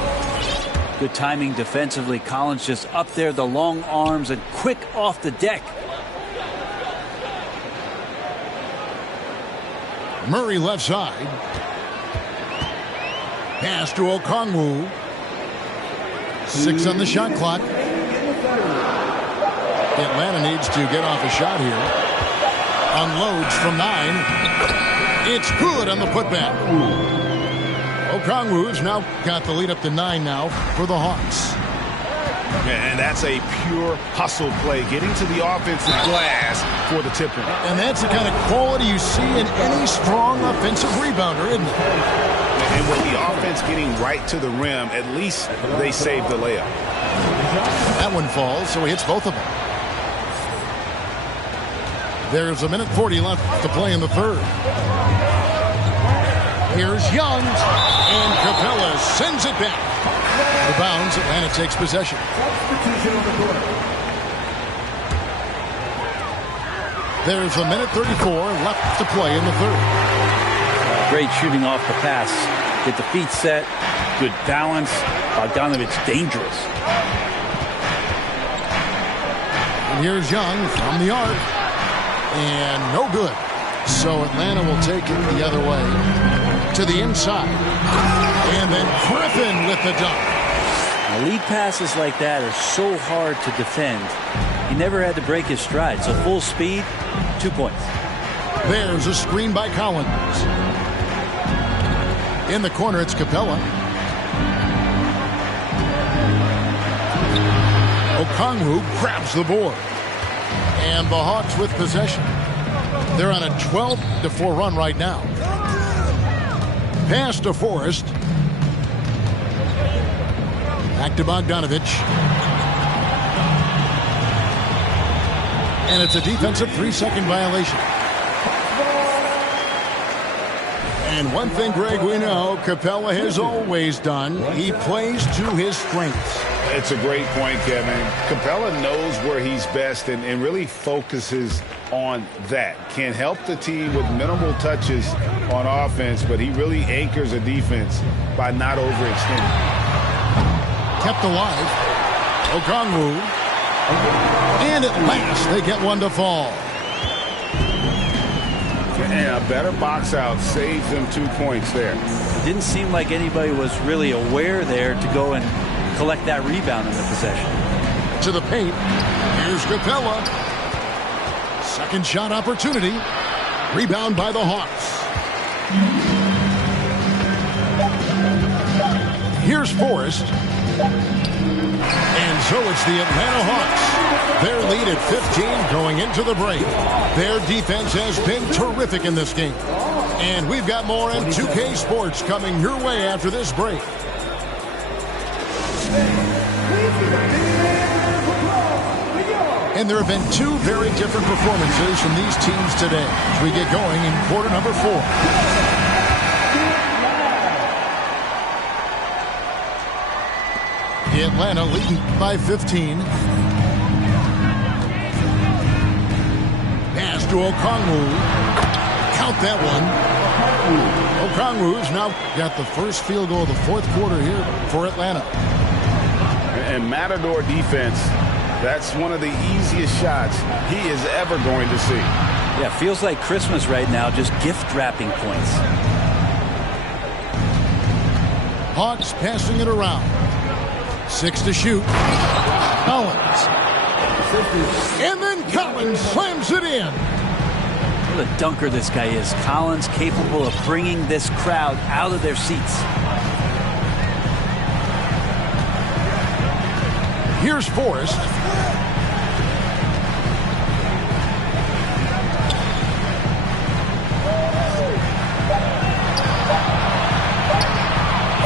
Good timing defensively. Collins just up there, the long arms, and quick off the deck. Murray left side. Pass to Okongwu. 6 on the shot clock. Atlanta needs to get off a shot here. Unloads from 9. It's good on the putback. Okongwu's now got the lead up to 9 now for the Hawks. And that's a pure hustle play, getting to the offensive glass for the tip-in. And that's the kind of quality you see in any strong offensive rebounder, isn't it? And with the offense getting right to the rim, at least they save the layup. That one falls, so he hits both of them. There's 1:40 left to play in the third. Here's Young, and Capella sends it back. The bounds, Atlanta takes possession. There's 1:34 left to play in the third. Great shooting off the pass. Get the feet set. Good balance. Bogdanovich dangerous. And here's Young from the arc. And no good. So Atlanta will take it the other way to the inside. And then Griffin with the dunk. Now, lead passes like that are so hard to defend. He never had to break his stride. So full speed, 2 points. There's a screen by Collins. In the corner, it's Capella. Okongwu grabs the board. And the Hawks with possession. They're on a 12-4 run right now. Pass to Forrest. Back to Bogdanovich. And it's a defensive 3-second violation. And one thing, Greg, we know Capella has always done, he plays to his strengths. It's a great point, Kevin. Capella knows where he's best and really focuses on that. Can help the team with minimal touches on offense, but he really anchors a defense by not overextending. Kept alive. Okongwu. And at last, they get one to fall. And a better box out saves them 2 points there. It didn't seem like anybody was really aware there to go and collect that rebound in the possession. To the paint. Here's Capella. Second shot opportunity. Rebound by the Hawks. Here's Forrest. And so it's the Atlanta Hawks. Their lead at 15 going into the break. Their defense has been terrific in this game. And we've got more in 2K Sports coming your way after this break. And there have been 2 very different performances from these teams today as we get going in quarter number 4. Atlanta leading by 15. Pass to Okongwu. Count that one. Okongwu's now got the first field goal of the fourth quarter here for Atlanta. And Matador defense, that's one of the easiest shots he is ever going to see. Yeah, feels like Christmas right now, just gift wrapping points. Hawks passing it around. 6 to shoot. Collins. And then Collins slams it in. What a dunker this guy is. Collins capable of bringing this crowd out of their seats. Here's Forrest.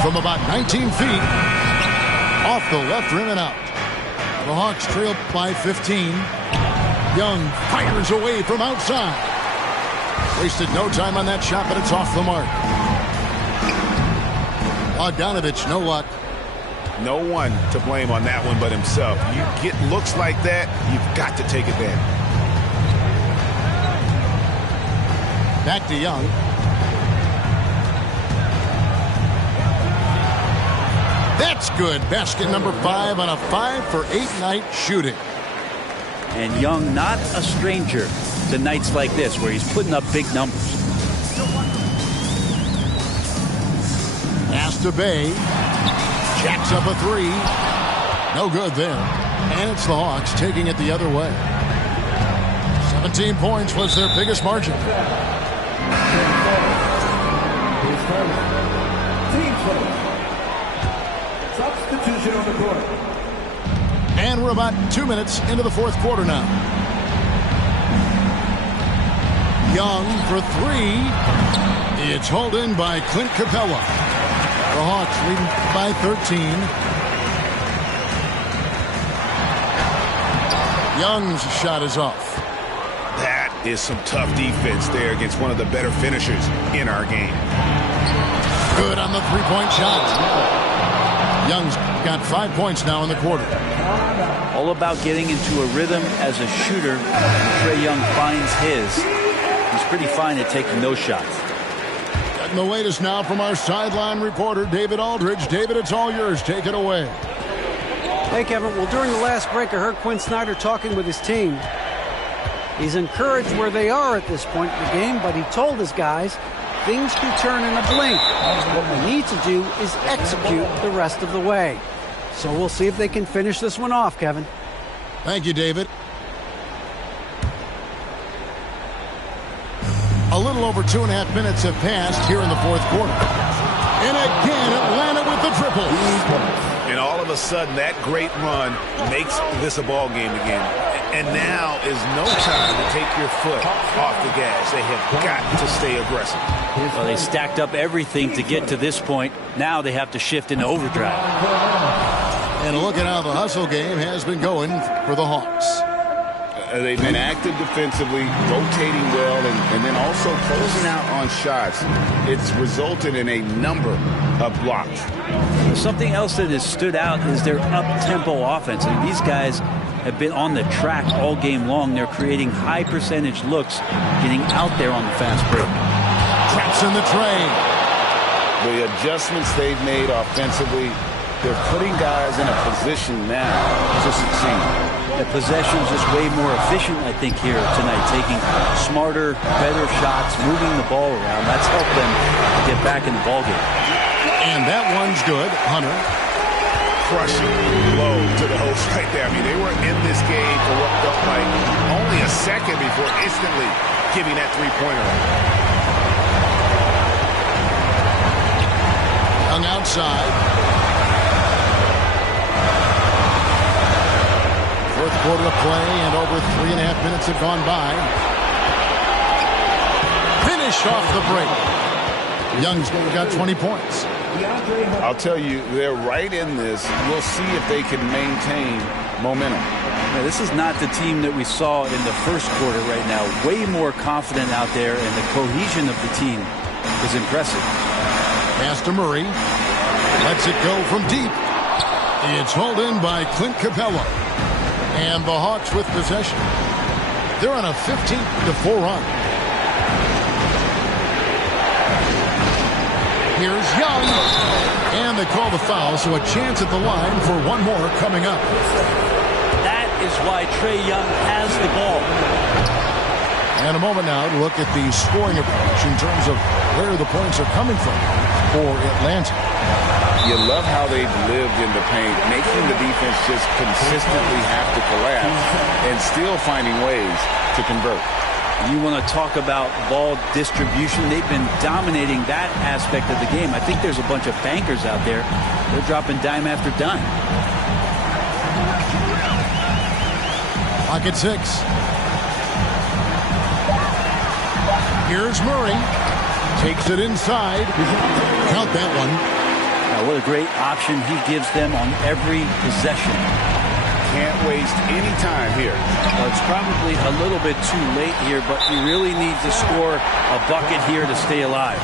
From about 19 feet. Off the left rim and out. The Hawks trail by 15. Young fires away from outside. Wasted no time on that shot, but it's off the mark. Bogdanovich, no luck. No one to blame on that one but himself. You get looks like that, you've got to take advantage. Back to Young. That's good. Basket number 5 on a 5-for-8 night shooting. And Young not a stranger to nights like this where he's putting up big numbers. Pass to Bay. Jacks up a 3. No good there. And it's the Hawks taking it the other way. 17 points was their biggest margin. Substitution on the court. And we're about 2 minutes into the fourth quarter now. Young for 3. It's hauled in by Clint Capella. The Hawks leading by 13. Young's shot is off. That is some tough defense there against one of the better finishers in our game. Good on the three-point shot. Young's got 5 points now in the quarter. All about getting into a rhythm as a shooter. Trae Young finds his. He's pretty fine at taking those shots. Getting the latest now from our sideline reporter, David Aldridge. David, it's all yours. Take it away. Hey, Kevin. Well, during the last break, I heard Quinn Snyder talking with his team. He's encouraged where they are at this point in the game, but he told his guys things can turn in a blink. What we need to do is execute the rest of the way. So we'll see if they can finish this one off, Kevin. Thank you, David. A little over 2.5 minutes have passed here in the fourth quarter. And again, Atlanta with the triple. And all of a sudden, that great run makes this a ball game again. And now is no time to take your foot off the gas. They have got to stay aggressive. Well, they stacked up everything to get to this point. Now they have to shift into overdrive. And look at how the hustle game has been going for the Hawks. They've been active defensively, rotating well, and then also closing out on shots. It's resulted in a number of blocks. Something else that has stood out is their up-tempo offense. I mean, these guys have been on the track all game long. They're creating high percentage looks, getting out there on the fast break. Traps in the tray. The adjustments they've made offensively, they're putting guys in a position now to succeed. The possession's just way more efficient, I think, here tonight, taking smarter, better shots, moving the ball around. That's helped them get back in the ballgame. And that one's good. Hunter. Crushing blow to the host right there. I mean, they were in this game for what felt like only a second before instantly giving that three-pointer. Hung outside. Fourth quarter of play, and over 3.5 minutes have gone by. Finished off the break. Young's got 20 points. I'll tell you, they're right in this. We'll see if they can maintain momentum. Now, this is not the team that we saw in the first quarter right now. Way more confident out there, and the cohesion of the team is impressive. Pass to Murray. Lets it go from deep. It's hauled in by Clint Capella. And the Hawks with possession. They're on a 15-4 run. Here's Young. And they call the foul, so a chance at the line for one more coming up. That is why Trae Young has the ball. And a moment now to look at the scoring approach in terms of where the points are coming from for Atlanta. You love how they've lived in the paint, making the defense just consistently have to collapse and still finding ways to convert. You want to talk about ball distribution. They've been dominating that aspect of the game. I think there's a bunch of bankers out there. They're dropping dime after dime. Pocket 6. Here's Murray. Takes it inside. Count that one. Now, what a great option he gives them on every possession. Can't waste any time here. Well, it's probably a little bit too late here, but you really need to score a bucket here to stay alive.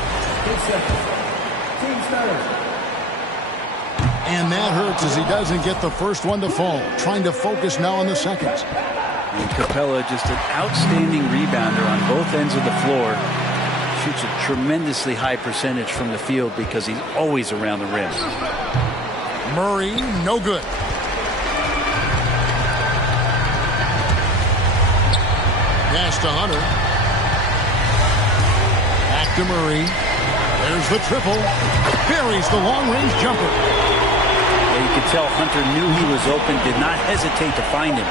And that hurts as he doesn't get the first one to fall. Trying to focus now on the second. And Capella, just an outstanding rebounder on both ends of the floor. Shoots a tremendously high percentage from the field because he's always around the rim. Murray, no good. Pass to Hunter. Back to Murray. There's the triple. Buries the long-range jumper. Yeah, you could tell Hunter knew he was open, did not hesitate to find him.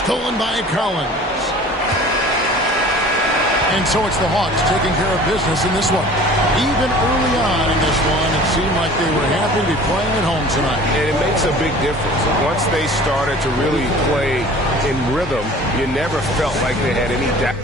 Stolen by Collins. And so it's the Hawks taking care of business in this one. Even early on in this one, it seemed like they were happy to be playing at home tonight. And it makes a big difference. Once they started to really play in rhythm, you never felt like they had any doubt.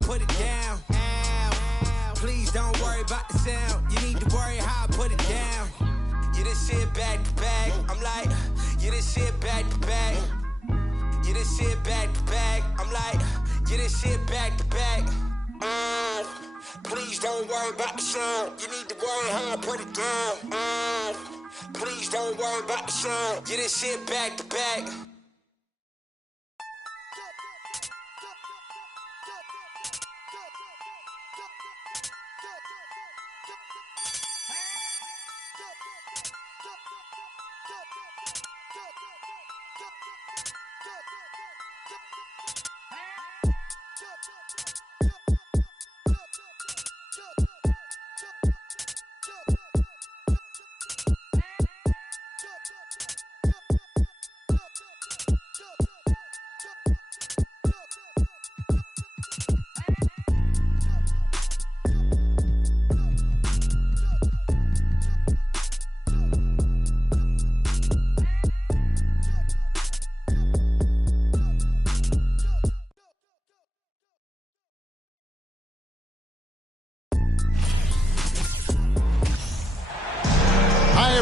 Put it down. Please don't worry about the sound. You need to worry how I put it down. Yeah, this shit back to back. I'm like, yeah, this shit back to back. Yeah, this shit back to back. I'm like, yeah, this shit back to back. Please don't worry about the sound. You need to worry how I put it down. Please don't worry about the sound. Yeah, this shit back to back.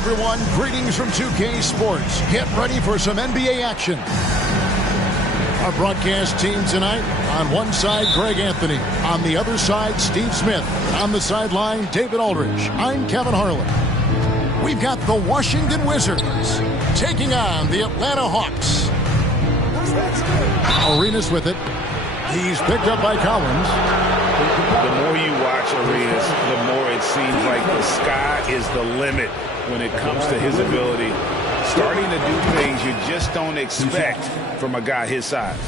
everyone. Greetings from 2K Sports. Get ready for some NBA action. Our broadcast team tonight, on one side, Greg Anthony. On the other side, Steve Smith. On the sideline, David Aldridge. I'm Kevin Harlan. We've got the Washington Wizards taking on the Atlanta Hawks. Arenas with it. He's picked up by Collins. The more you watch Arenas, the more it seems like the sky is the limit when it comes to his ability. Starting to do things you just don't expect from a guy his size.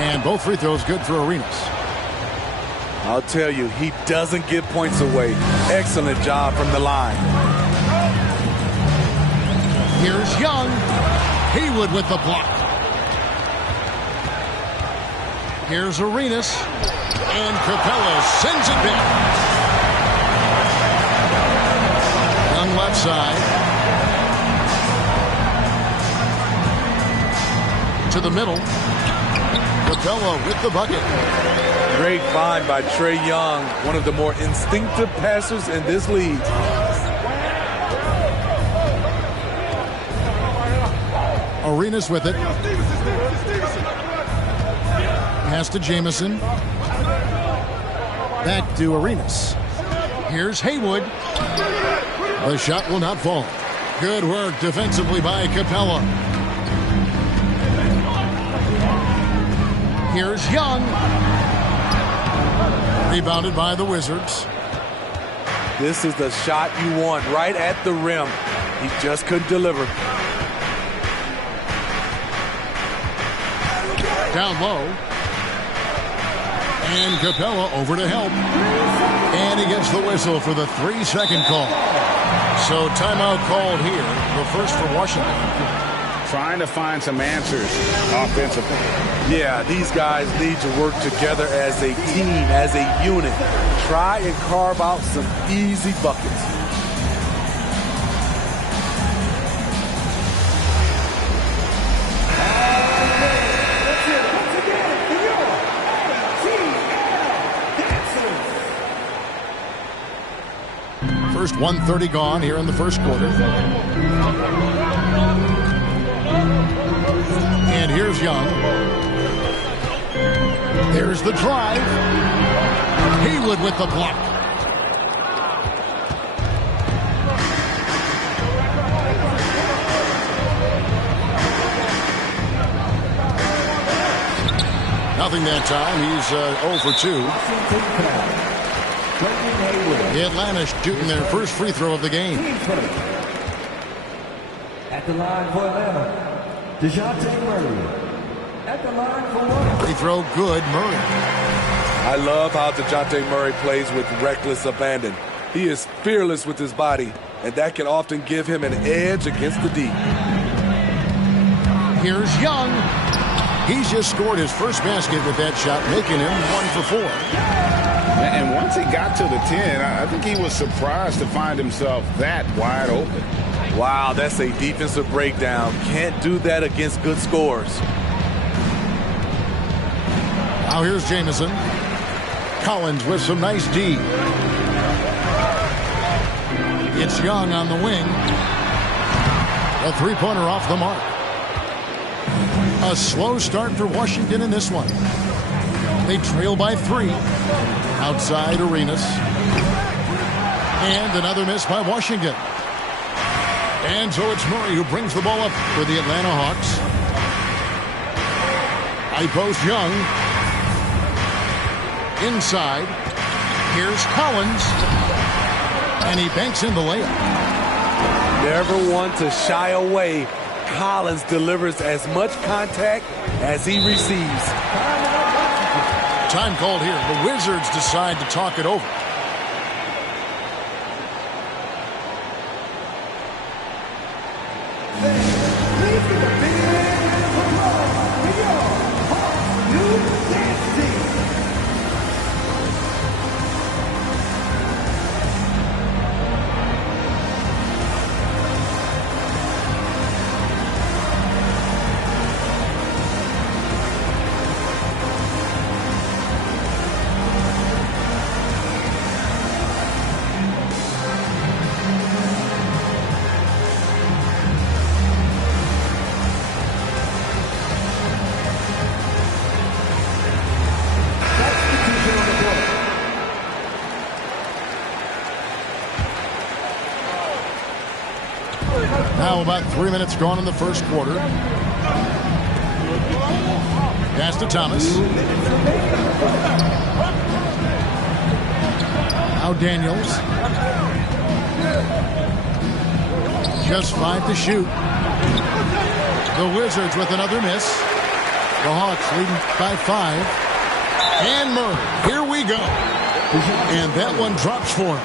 And both free throws good for Arenas. I'll tell you, he doesn't give points away. Excellent job from the line. Here's Young. Haywood with the block. Here's Arenas. And Capella sends it back. Young left side. To the middle. Capella with the bucket. Great find by Trae Young, one of the more instinctive passers in this league. Arenas with it. Pass to Jamison. Back to Arenas. Here's Haywood. The shot will not fall. Good work defensively by Capella. Here's Young. Rebounded by the Wizards. This is the shot you want, right at the rim. He just couldn't deliver. Down low. And Capella over to help. And he gets the whistle for the 3-second call. So timeout called here. The first for Washington. Trying to find some answers offensively. Yeah, these guys need to work together as a team, as a unit. Try and carve out some easy buckets. First 1:30 gone here in the first quarter. And here's Young. There's the drive. Haywood with the block. Nothing that time. He's 0 for 2. Atlanta shooting their first free throw of the game. At the line for Atlanta, DeJounte Murray. At the line for one. Free throw good, Murray. I love how DeJounte Murray plays with reckless abandon. He is fearless with his body, and that can often give him an edge against the D. Here's Young. He's just scored his first basket with that shot, making him 1 for 4. And once he got to the 10, I think he was surprised to find himself that wide open. Wow, that's a defensive breakdown. Can't do that against good scores. Now here's Jamison. Collins with some nice D. It's Young on the wing. A three-pointer off the mark. A slow start for Washington in this one. They trail by 3. Outside Arenas. And another miss by Washington. And so it's Murray who brings the ball up for the Atlanta Hawks. High post Young. Inside. Here's Collins. And he banks in the layup. Never one to shy away. Collins delivers as much contact as he receives. Time called here. The Wizards decide to talk it over. about 3 minutes gone in the first quarter. Pass to Thomas. Now Daniels. Just 5 to shoot. The Wizards with another miss. The Hawks leading by 5. And Murray, here we go. And that one drops for him.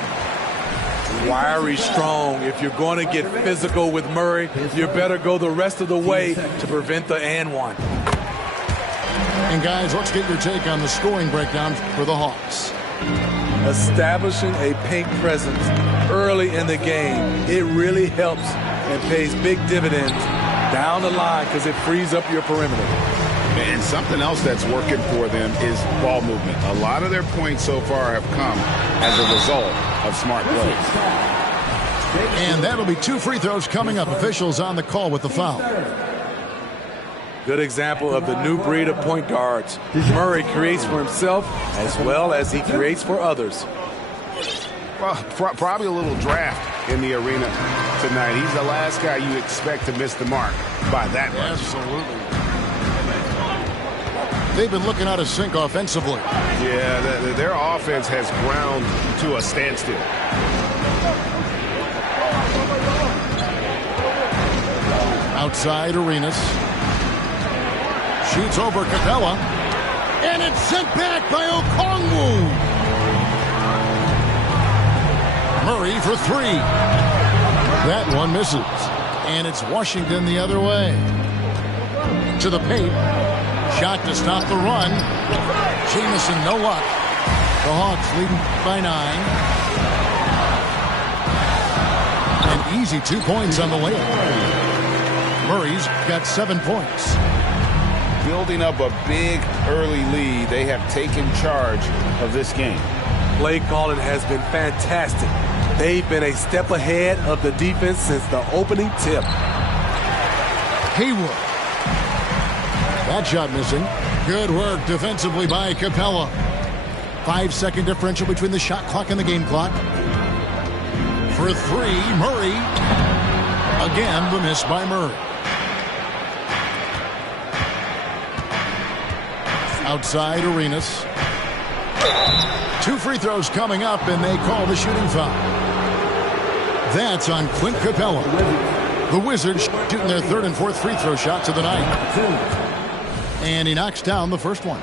Wiry strong. If you're going to get physical with Murray, you better go the rest of the way to prevent the and one. And guys, let's get your take on the scoring breakdown for the Hawks. Establishing a paint presence early in the game, it really helps and pays big dividends down the line because it frees up your perimeter. And something else that's working for them is ball movement. A lot of their points so far have come as a result of smart plays. And that'll be 2 free throws coming up. Officials on the call with the foul. Good example of the new breed of point guards. Murray creates for himself as well as he creates for others. Well, probably a little draft in the arena tonight. He's the last guy you expect to miss the mark by that much. Absolutely. They've been looking out of sync offensively. Yeah, their offense has ground to a standstill. Outside Arenas. Shoots over Capella. And it's sent back by Okongwu. Murray for 3. That one misses. And it's Washington the other way. To the paint. Shot to stop the run. Jamison, no luck. The Hawks leading by 9. An easy 2 points on the layup. Murray's got 7 points. Building up a big early lead, they have taken charge of this game. Play calling has been fantastic. They've been a step ahead of the defense since the opening tip. Haywood. That shot missing. Good work defensively by Capella. 5-second differential between the shot clock and the game clock. For 3, Murray. Again, the miss by Murray. Outside Arenas. 2 free throws coming up, and they call the shooting foul. That's on Clint Capella. The Wizards shooting their 3rd and 4th free throw shots of the night. And he knocks down the first one.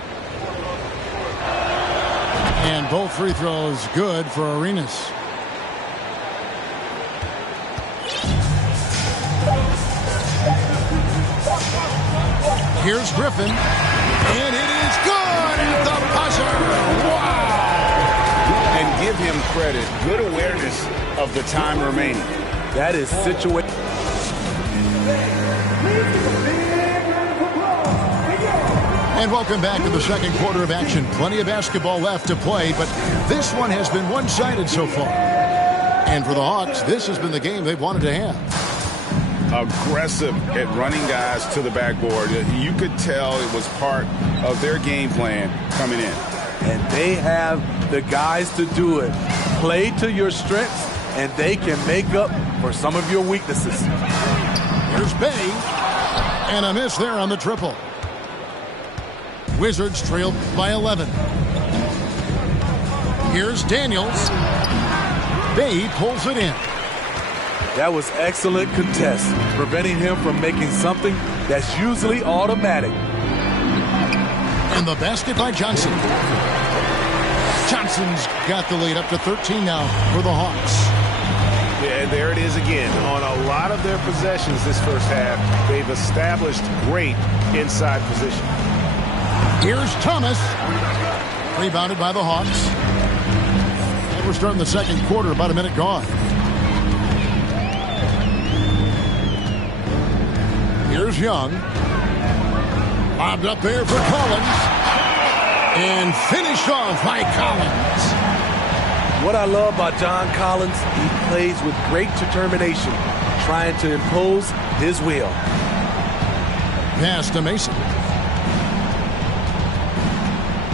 And both free throws good for Arenas. Here's Griffin. And it is good at the buzzer. Wow. And give him credit. Good awareness of the time remaining. That is situated. And welcome back to the second quarter of action. Plenty of basketball left to play, but this one has been one-sided so far. And for the Hawks, this has been the game they've wanted to have. Aggressive at running guys to the backboard. You could tell it was part of their game plan coming in. And they have the guys to do it. Play to your strengths, and they can make up for some of your weaknesses. Here's Bay. And a miss there on the triple. Wizards trail by 11. Here's Daniels. Bay pulls it in. That was excellent contest, preventing him from making something that's usually automatic. And the basket by Johnson. Johnson's got the lead up to 13 now for the Hawks. Yeah, and there it is again. On a lot of their possessions this first half, they've established great inside position. Here's Thomas. Rebounded by the Hawks. And we're starting the second quarter, about a minute gone. Here's Young. Lobbed up there for Collins. And finished off by Collins. What I love about John Collins, he plays with great determination, trying to impose his will. Pass to Mason.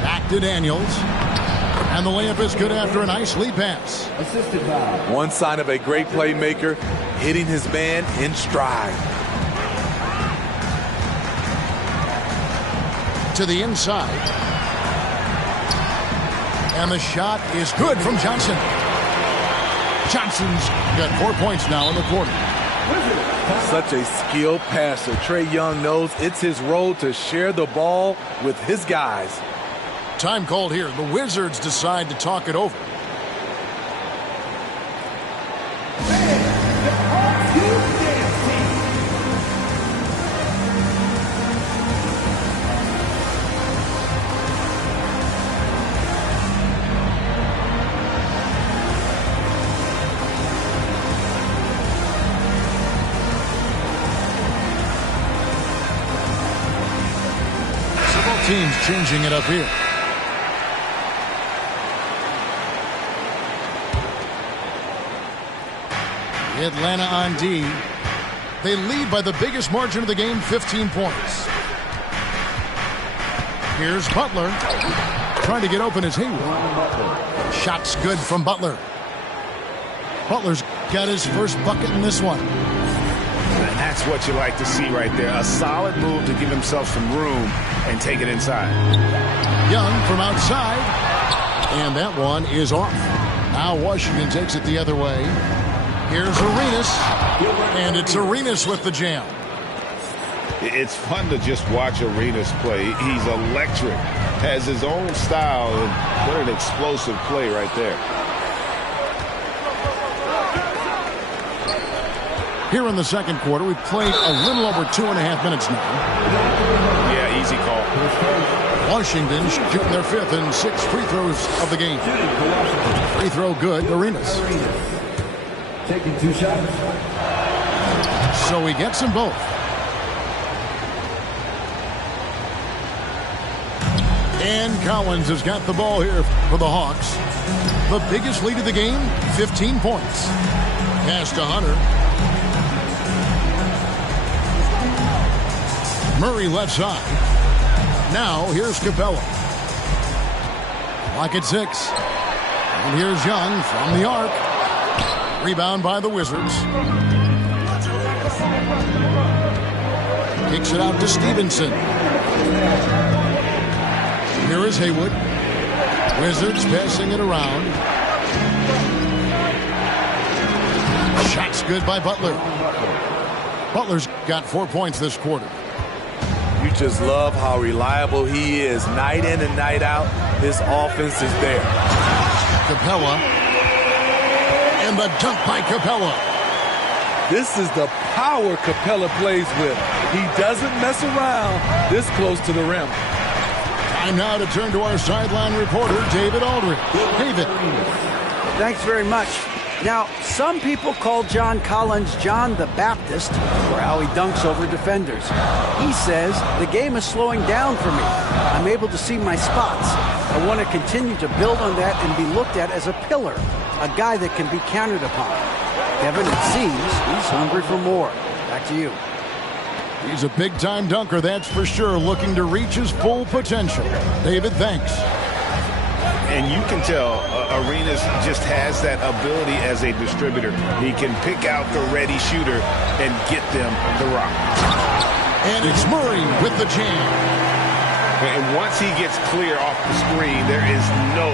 Back to Daniels. And the layup is good after a nice lead pass. One sign of a great playmaker, hitting his man in stride. To the inside. And the shot is good from Johnson. Johnson's got 4 points now in the quarter. Such a skilled passer. Trae Young knows it's his role to share the ball with his guys. Time called here. The Wizards decide to talk it over. Teams changing it up here. Atlanta on D. They lead by the biggest margin of the game, 15 points. Here's Butler. Trying to get open is Hayward. Shot's good from Butler. Butler's got his first bucket in this one. And that's what you like to see right there. A solid move to give himself some room and take it inside. Young from outside. And that one is off. Now Washington takes it the other way. Here's Arenas. And it's Arenas with the jam. It's fun to just watch Arenas play. He's electric. Has his own style. And what an explosive play right there. Here in the second quarter, we've played a little over 2.5 minutes now. Yeah, easy call. Washington shooting their 5th and 6th free throws of the game. Free throw good, Arenas. Taking 2 shots. So he gets them both. And Collins has got the ball here for the Hawks. The biggest lead of the game, 15 points. Pass to Hunter. Murray left side. Now here's Capella. Clock at 6. And here's Young from the arc. Rebound by the Wizards. Kicks it out to Stevenson. Here is Haywood. Wizards passing it around. Shot's good by Butler. Butler's got 4 points this quarter. You just love how reliable he is. Night in and night out, his offense is there. Capella. And the dunk by Capella. This is the power Capella plays with. He doesn't mess around this close to the rim. Time now to turn to our sideline reporter, David Aldridge. David. Thanks very much. Now, some people call John Collins John the Baptist for how he dunks over defenders. He says, the game is slowing down for me. I'm able to see my spots. I want to continue to build on that and be looked at as a pillar, a guy that can be counted upon. Kevin, it seems he's hungry for more. Back to you. He's a big-time dunker, that's for sure, looking to reach his full potential. David, thanks. And you can tell Arenas just has that ability as a distributor. He can pick out the ready shooter and get them the rock. And it's Murray with the jam. And once he gets clear off the screen, there is no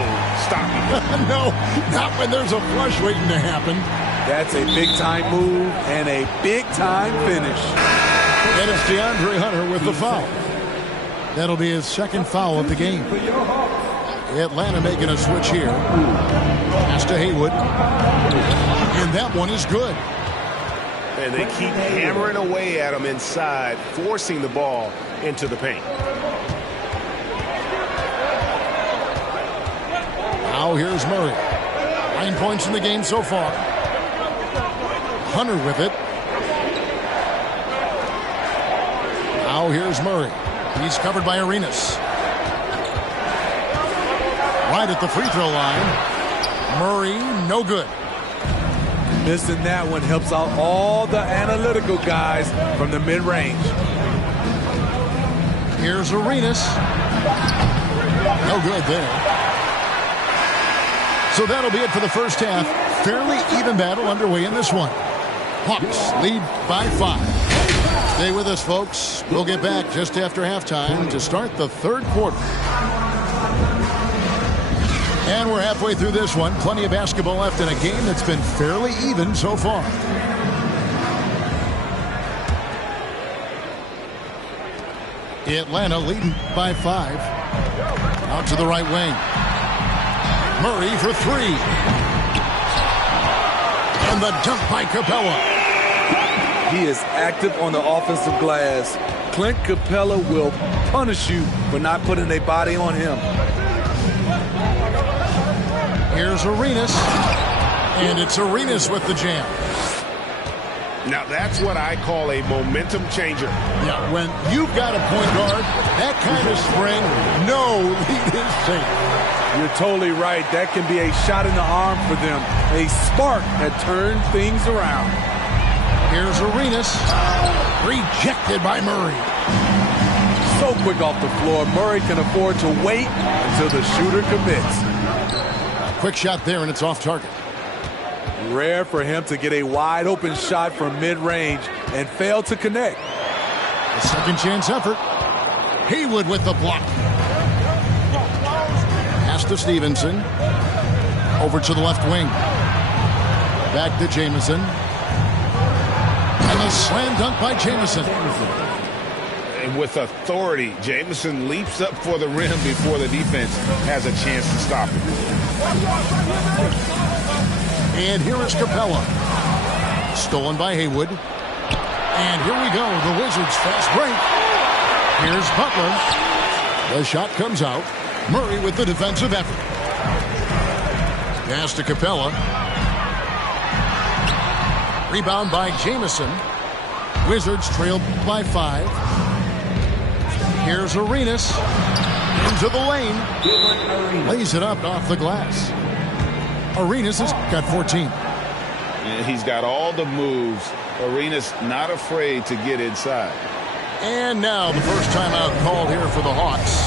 stopping him. No, not when there's a flush waiting to happen. That's a big-time move and a big-time finish. And it's DeAndre Hunter with the foul. That'll be his second foul of the game. Atlanta making a switch here. Pass to Haywood. And that one is good. And they keep hammering away at him inside, forcing the ball into the paint. Now here's Murray. 9 points in the game so far. Hunter with it. Now here's Murray. He's covered by Arenas. Right at the free throw line. Murray, no good. Missing that one helps out all the analytical guys from the mid-range. Here's Arenas. No good there. So that'll be it for the first half. Fairly even battle underway in this one. Hawks lead by 5. Stay with us, folks. We'll get back just after halftime to start the third quarter. And we're halfway through this one. Plenty of basketball left in a game that's been fairly even so far. Atlanta leading by 5. Out to the right wing. Murray for 3. And the dunk by Capella. He is active on the offensive glass. Clint Capella will punish you for not putting a body on him. Here's Arenas. And it's Arenas with the jam. Now that's what I call a momentum changer. Yeah, when you've got a point guard, that kind of spring, no lead is safe. You're totally right. That can be a shot in the arm for them. A spark that turns things around. Here's Arenas. Rejected by Murray. So quick off the floor. Murray can afford to wait until the shooter commits. A quick shot there, and it's off target. Rare for him to get a wide open shot from mid-range and fail to connect. A second chance effort. Haywood with the block. Pass to Stevenson. Over to the left wing. Back to Jamison. And a slam dunk by Jamison. And with authority, Jamison leaps up for the rim before the defense has a chance to stop him. And here is Capella. Stolen by Haywood. And here we go. The Wizards fast break. Here's Butler. The shot comes out. Murray with the defensive effort. Pass to Capella. Rebound by Jamison. Wizards trailed by 5. Here's Arenas. Into the lane. Lays it up off the glass. Arenas has got 14. And he's got all the moves. Arenas not afraid to get inside. And now the first timeout called here for the Hawks.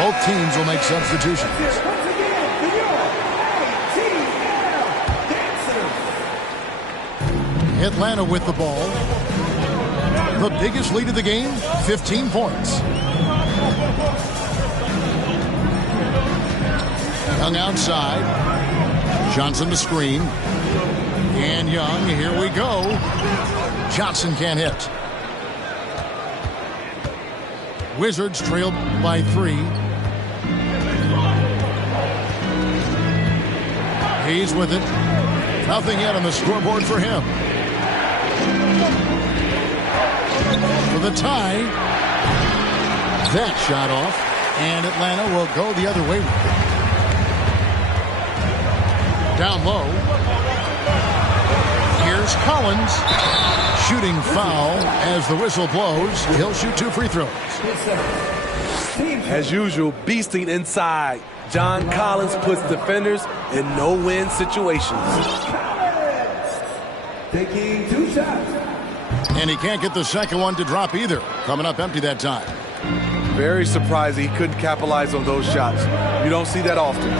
Both teams will make substitutions. Atlanta with the ball. The biggest lead of the game, 15 points. Young outside. Johnson to screen. And Young, here we go. Johnson can't hit. Wizards trailed by 3. He's with it. Nothing yet on the scoreboard for him. For the tie. That shot off. And Atlanta will go the other way with it. Down low. Here's Collins. Shooting foul as the whistle blows. He'll shoot 2 free throws. As usual, beasting inside. John Collins puts defenders in no-win situations. Taking 2 shots. And he can't get the second one to drop either. Coming up empty that time. Very surprising he couldn't capitalize on those shots. You don't see that often.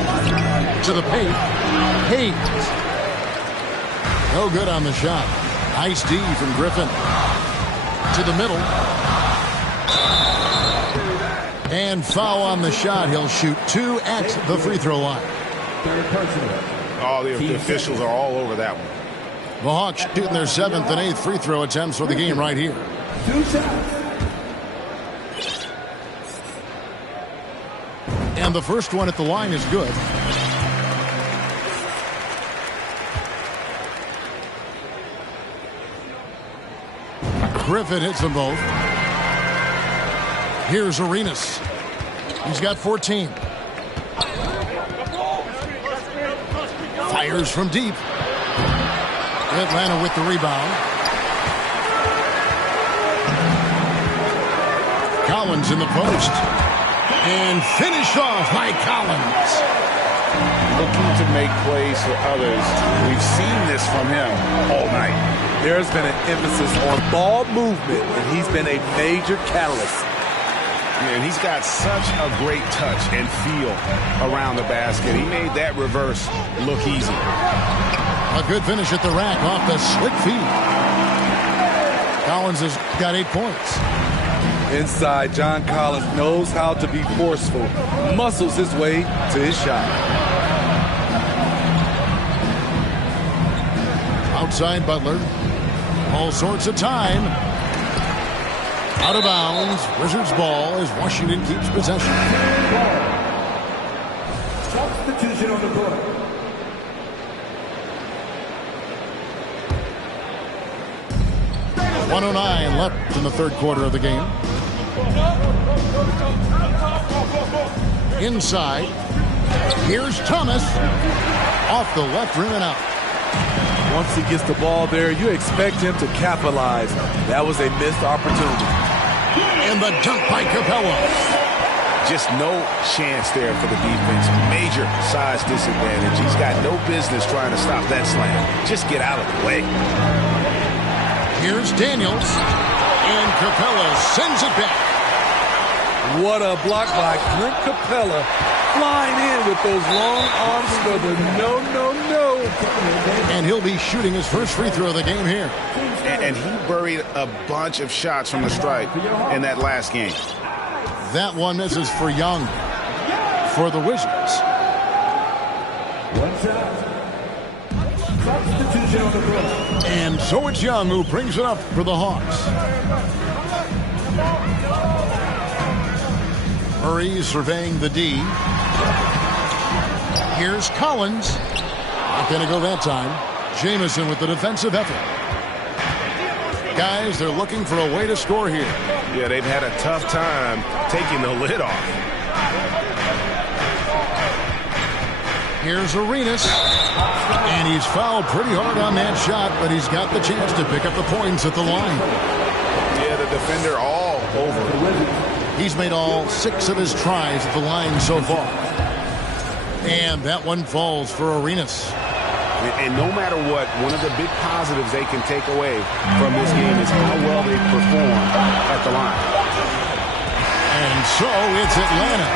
To the paint. Hayes. No good on the shot. Nice D from Griffin. To the middle. And foul on the shot. He'll shoot 2 at the free throw line. Oh, the officials are all over that one. The Hawks shooting their 7th and 8th free throw attempts for the game right here. And the first one at the line is good. Griffin hits them both. Here's Arenas. He's got 14. Fires from deep. Atlanta with the rebound. Collins in the post. And finished off by Collins. Looking to make plays for others. We've seen this from him all night. There's been an emphasis on ball movement, and he's been a major catalyst. And he's got such a great touch and feel around the basket. He made that reverse look easy. A good finish at the rack off the slick feed. Collins has got 8 points. Inside, John Collins knows how to be forceful, muscles his way to his shot. Outside Butler. All sorts of time. Out of bounds. Wizards ball as Washington keeps possession. Substitution on the court. .109 left in the third quarter of the game. Inside. Here's Thomas. Off the left rim and out. Once he gets the ball there, you expect him to capitalize. That was a missed opportunity. And the dunk by Capella. Just no chance there for the defense. Major size disadvantage. He's got no business trying to stop that slam. Just get out of the way. Here's Daniels. And Capella sends it back. What a block by Clint Capella. Flying in with those long arms for the no. And he'll be shooting his first free throw of the game here. And he buried a bunch of shots from the stripe in that last game. That one misses for Young for the Wizards. Substitution on the court. And so it's Young who brings it up for the Hawks. Murray surveying the D. Here's Collins. Not going to go that time. Jamison with the defensive effort. Guys, they're looking for a way to score here. Yeah, they've had a tough time taking the lid off. Here's Arenas. And he's fouled pretty hard on that shot, but he's got the chance to pick up the points at the line. Yeah, the defender all over. He's made all 6 of his tries at the line so far. And that one falls for Arenas. And no matter what, one of the big positives they can take away from this game is how well they perform at the line. And so it's Atlanta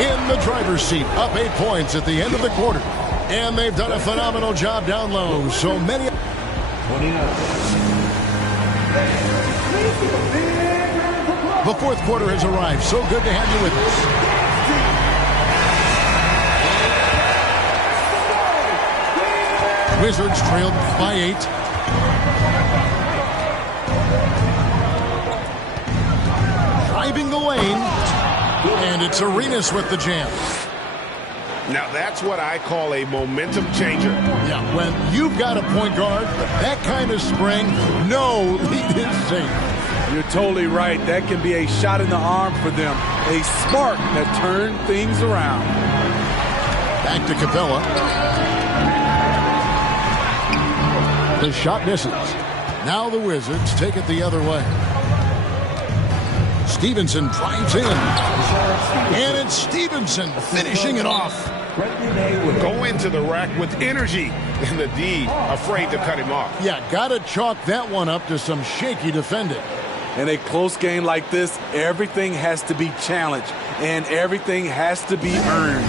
in the driver's seat, up 8 points at the end of the quarter. And they've done a phenomenal job down low. So many. The fourth quarter has arrived. So good to have you with us. Wizards trailed by 8. Driving the lane. And it's Arenas with the jam. Now that's what I call a momentum changer. Yeah, when you've got a point guard with that kind of spring, no lead is safe. You're totally right. That can be a shot in the arm for them. A spark that turned things around. Back to Capella. The shot misses. Now the Wizards take it the other way. Stevenson drives in. And it's Stevenson finishing it off. Go into the rack with energy. And the D afraid to cut him off. Yeah, got to chalk that one up to some shaky defending. In a close game like this, everything has to be challenged. And everything has to be earned.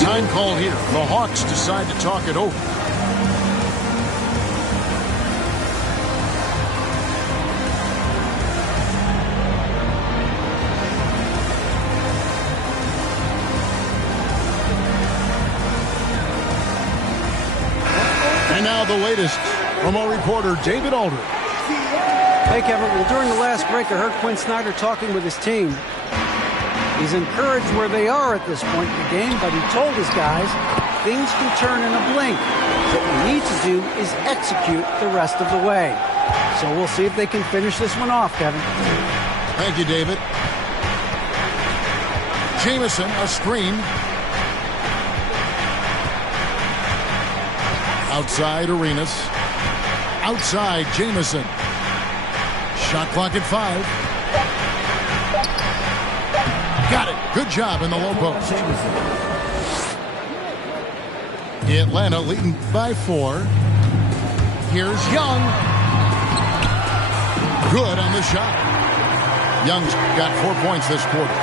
Time call here. The Hawks decide to talk it over. the latest from our reporter, David Aldridge. Hey, Kevin. Well, during the last break, I heard Quinn Snyder talking with his team. He's encouraged where they are at this point in the game, but he told his guys things can turn in a blink. What we need to do is execute the rest of the way. So we'll see if they can finish this one off, Kevin. Thank you, David. Jamison, a screen. Outside Arenas. Outside Jamison. Shot clock at 5. Got it. Good job in the low post. Atlanta leading by 4. Here's Young. Good on the shot. Young's got 4 points this quarter.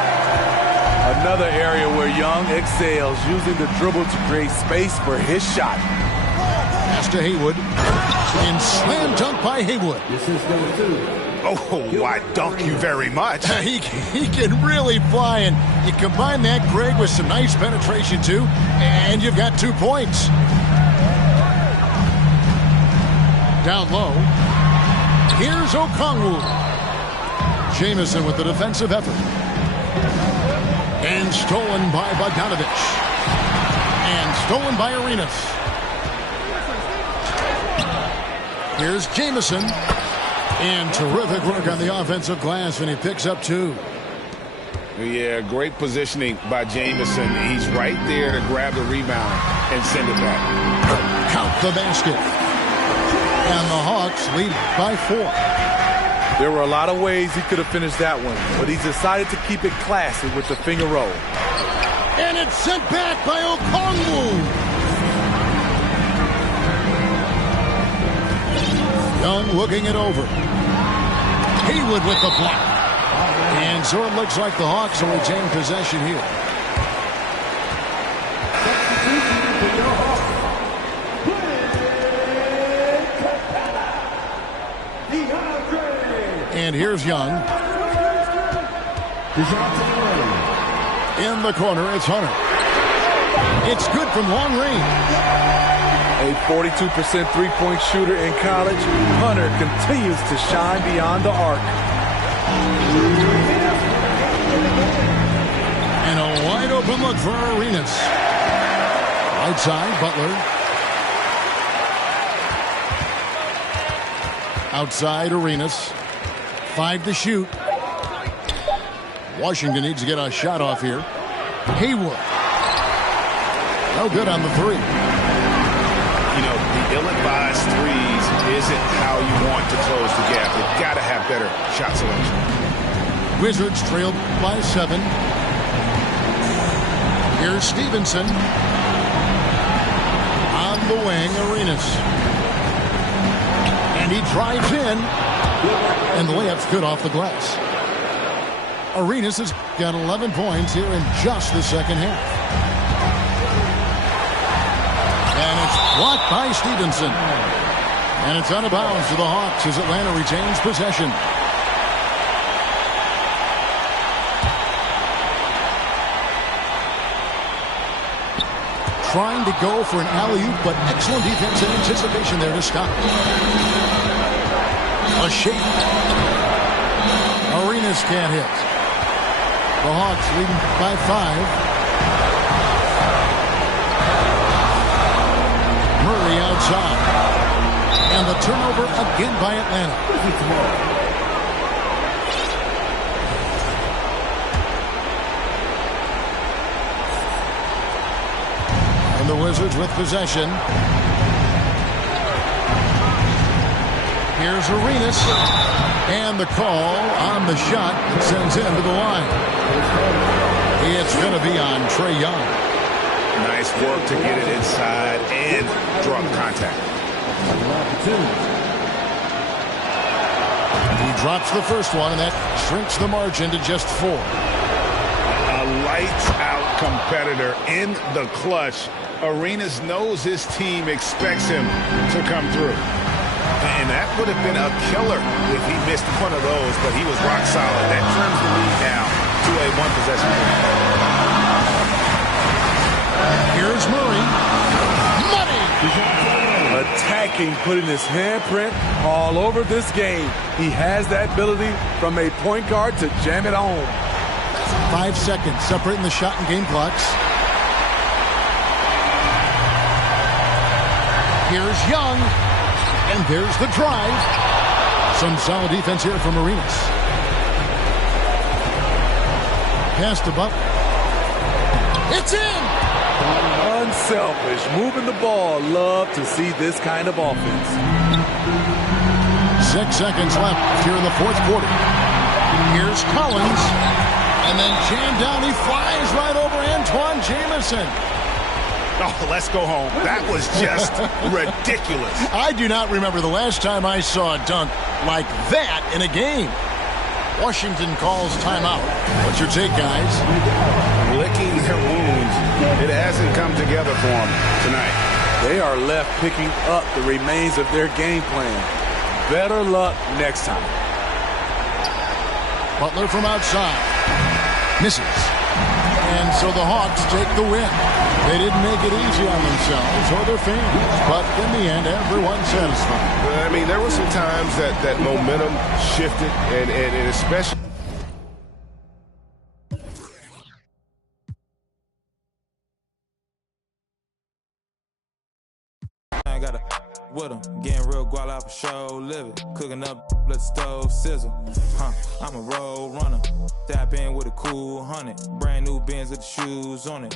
Another area where Young excels, using the dribble to create space for his shot. Pass to Haywood. And slam dunk by Haywood. This is number 2. Oh, why dunk you very much. He can really fly, and you combine that, Greg, with some nice penetration, too, and you've got 2 points. Down low. Here's Okongwu. Jamison with the defensive effort. And stolen by Bogdanovich. And stolen by Arenas. Here's Jamison. And terrific work on the offensive glass, and he picks up 2. Yeah, great positioning by Jamison. He's right there to grab the rebound and send it back. Count the basket. And the Hawks lead by 4. There were a lot of ways he could have finished that one, but he decided to keep it classy with the finger roll. And it's sent back by Okongwu. Young looking it over. Haywood with the block. And so it looks like the Hawks will retain possession here. And here's Young. In the corner, it's Hunter. It's good from long range. A 42% three-point shooter in college, Hunter continues to shine beyond the arc. And a wide-open look for Arenas. Outside, Butler. Outside, Arenas. 5 to shoot. Washington needs to get a shot off here. Haywood. No good on the 3. You know, the ill-advised threes isn't how you want to close the gap. You've got to have better shot selection. Wizards trailed by 7. Here's Stevenson. On the wing, Arenas. And he drives in. And the layup's good off the glass. Arenas has got 11 points here in just the second half. And it's blocked by Stevenson. And it's out of bounds to the Hawks as Atlanta retains possession. Trying to go for an alley-oop, but excellent defense and anticipation there to stop. A shake. Arenas can't hit. The Hawks leading by 5. Murray outside. And the turnover again by Atlanta. And the Wizards with possession. Here's Arenas. And the call on the shot that sends him to the line. It's going to be on Trae Young. Nice work to get it inside and draw contact. He drops the first one, and that shrinks the margin to just 4. A lights-out competitor in the clutch. Arenas knows his team expects him to come through. And that would have been a killer if he missed one of those, but he was rock solid. That trims the lead now to a one-possession game. Here's Murray. Money! Attack working, putting his handprint all over this game. He has that ability from a point guard to jam it home. 5 seconds separating the shot and game clocks. Here's Young, and there's the drive. Some solid defense here from Arenas. Pass to Butler. It's in! Unselfish, moving the ball. Love to see this kind of offense. 6 seconds left here in the fourth quarter. Here's Collins. And then jammed down. He flies right over Antoine Jamison. Oh, let's go home. That was just ridiculous. I do not remember the last time I saw a dunk like that in a game. Washington calls timeout. What's your take, guys? Licking their wounds. It hasn't come together for them tonight. They are left picking up the remains of their game plan. Better luck next time. Butler from outside. Misses. And so the Hawks take the win. They didn't make it easy on themselves or their fans, but in the end, everyone's satisfied. I mean, there were some times that momentum shifted, and especially... I got a with them, getting real guala for show, live it, cooking up, let the stove sizzle. I'm a road runner, tap in with a cool 100, brand new Benz with the shoes on it.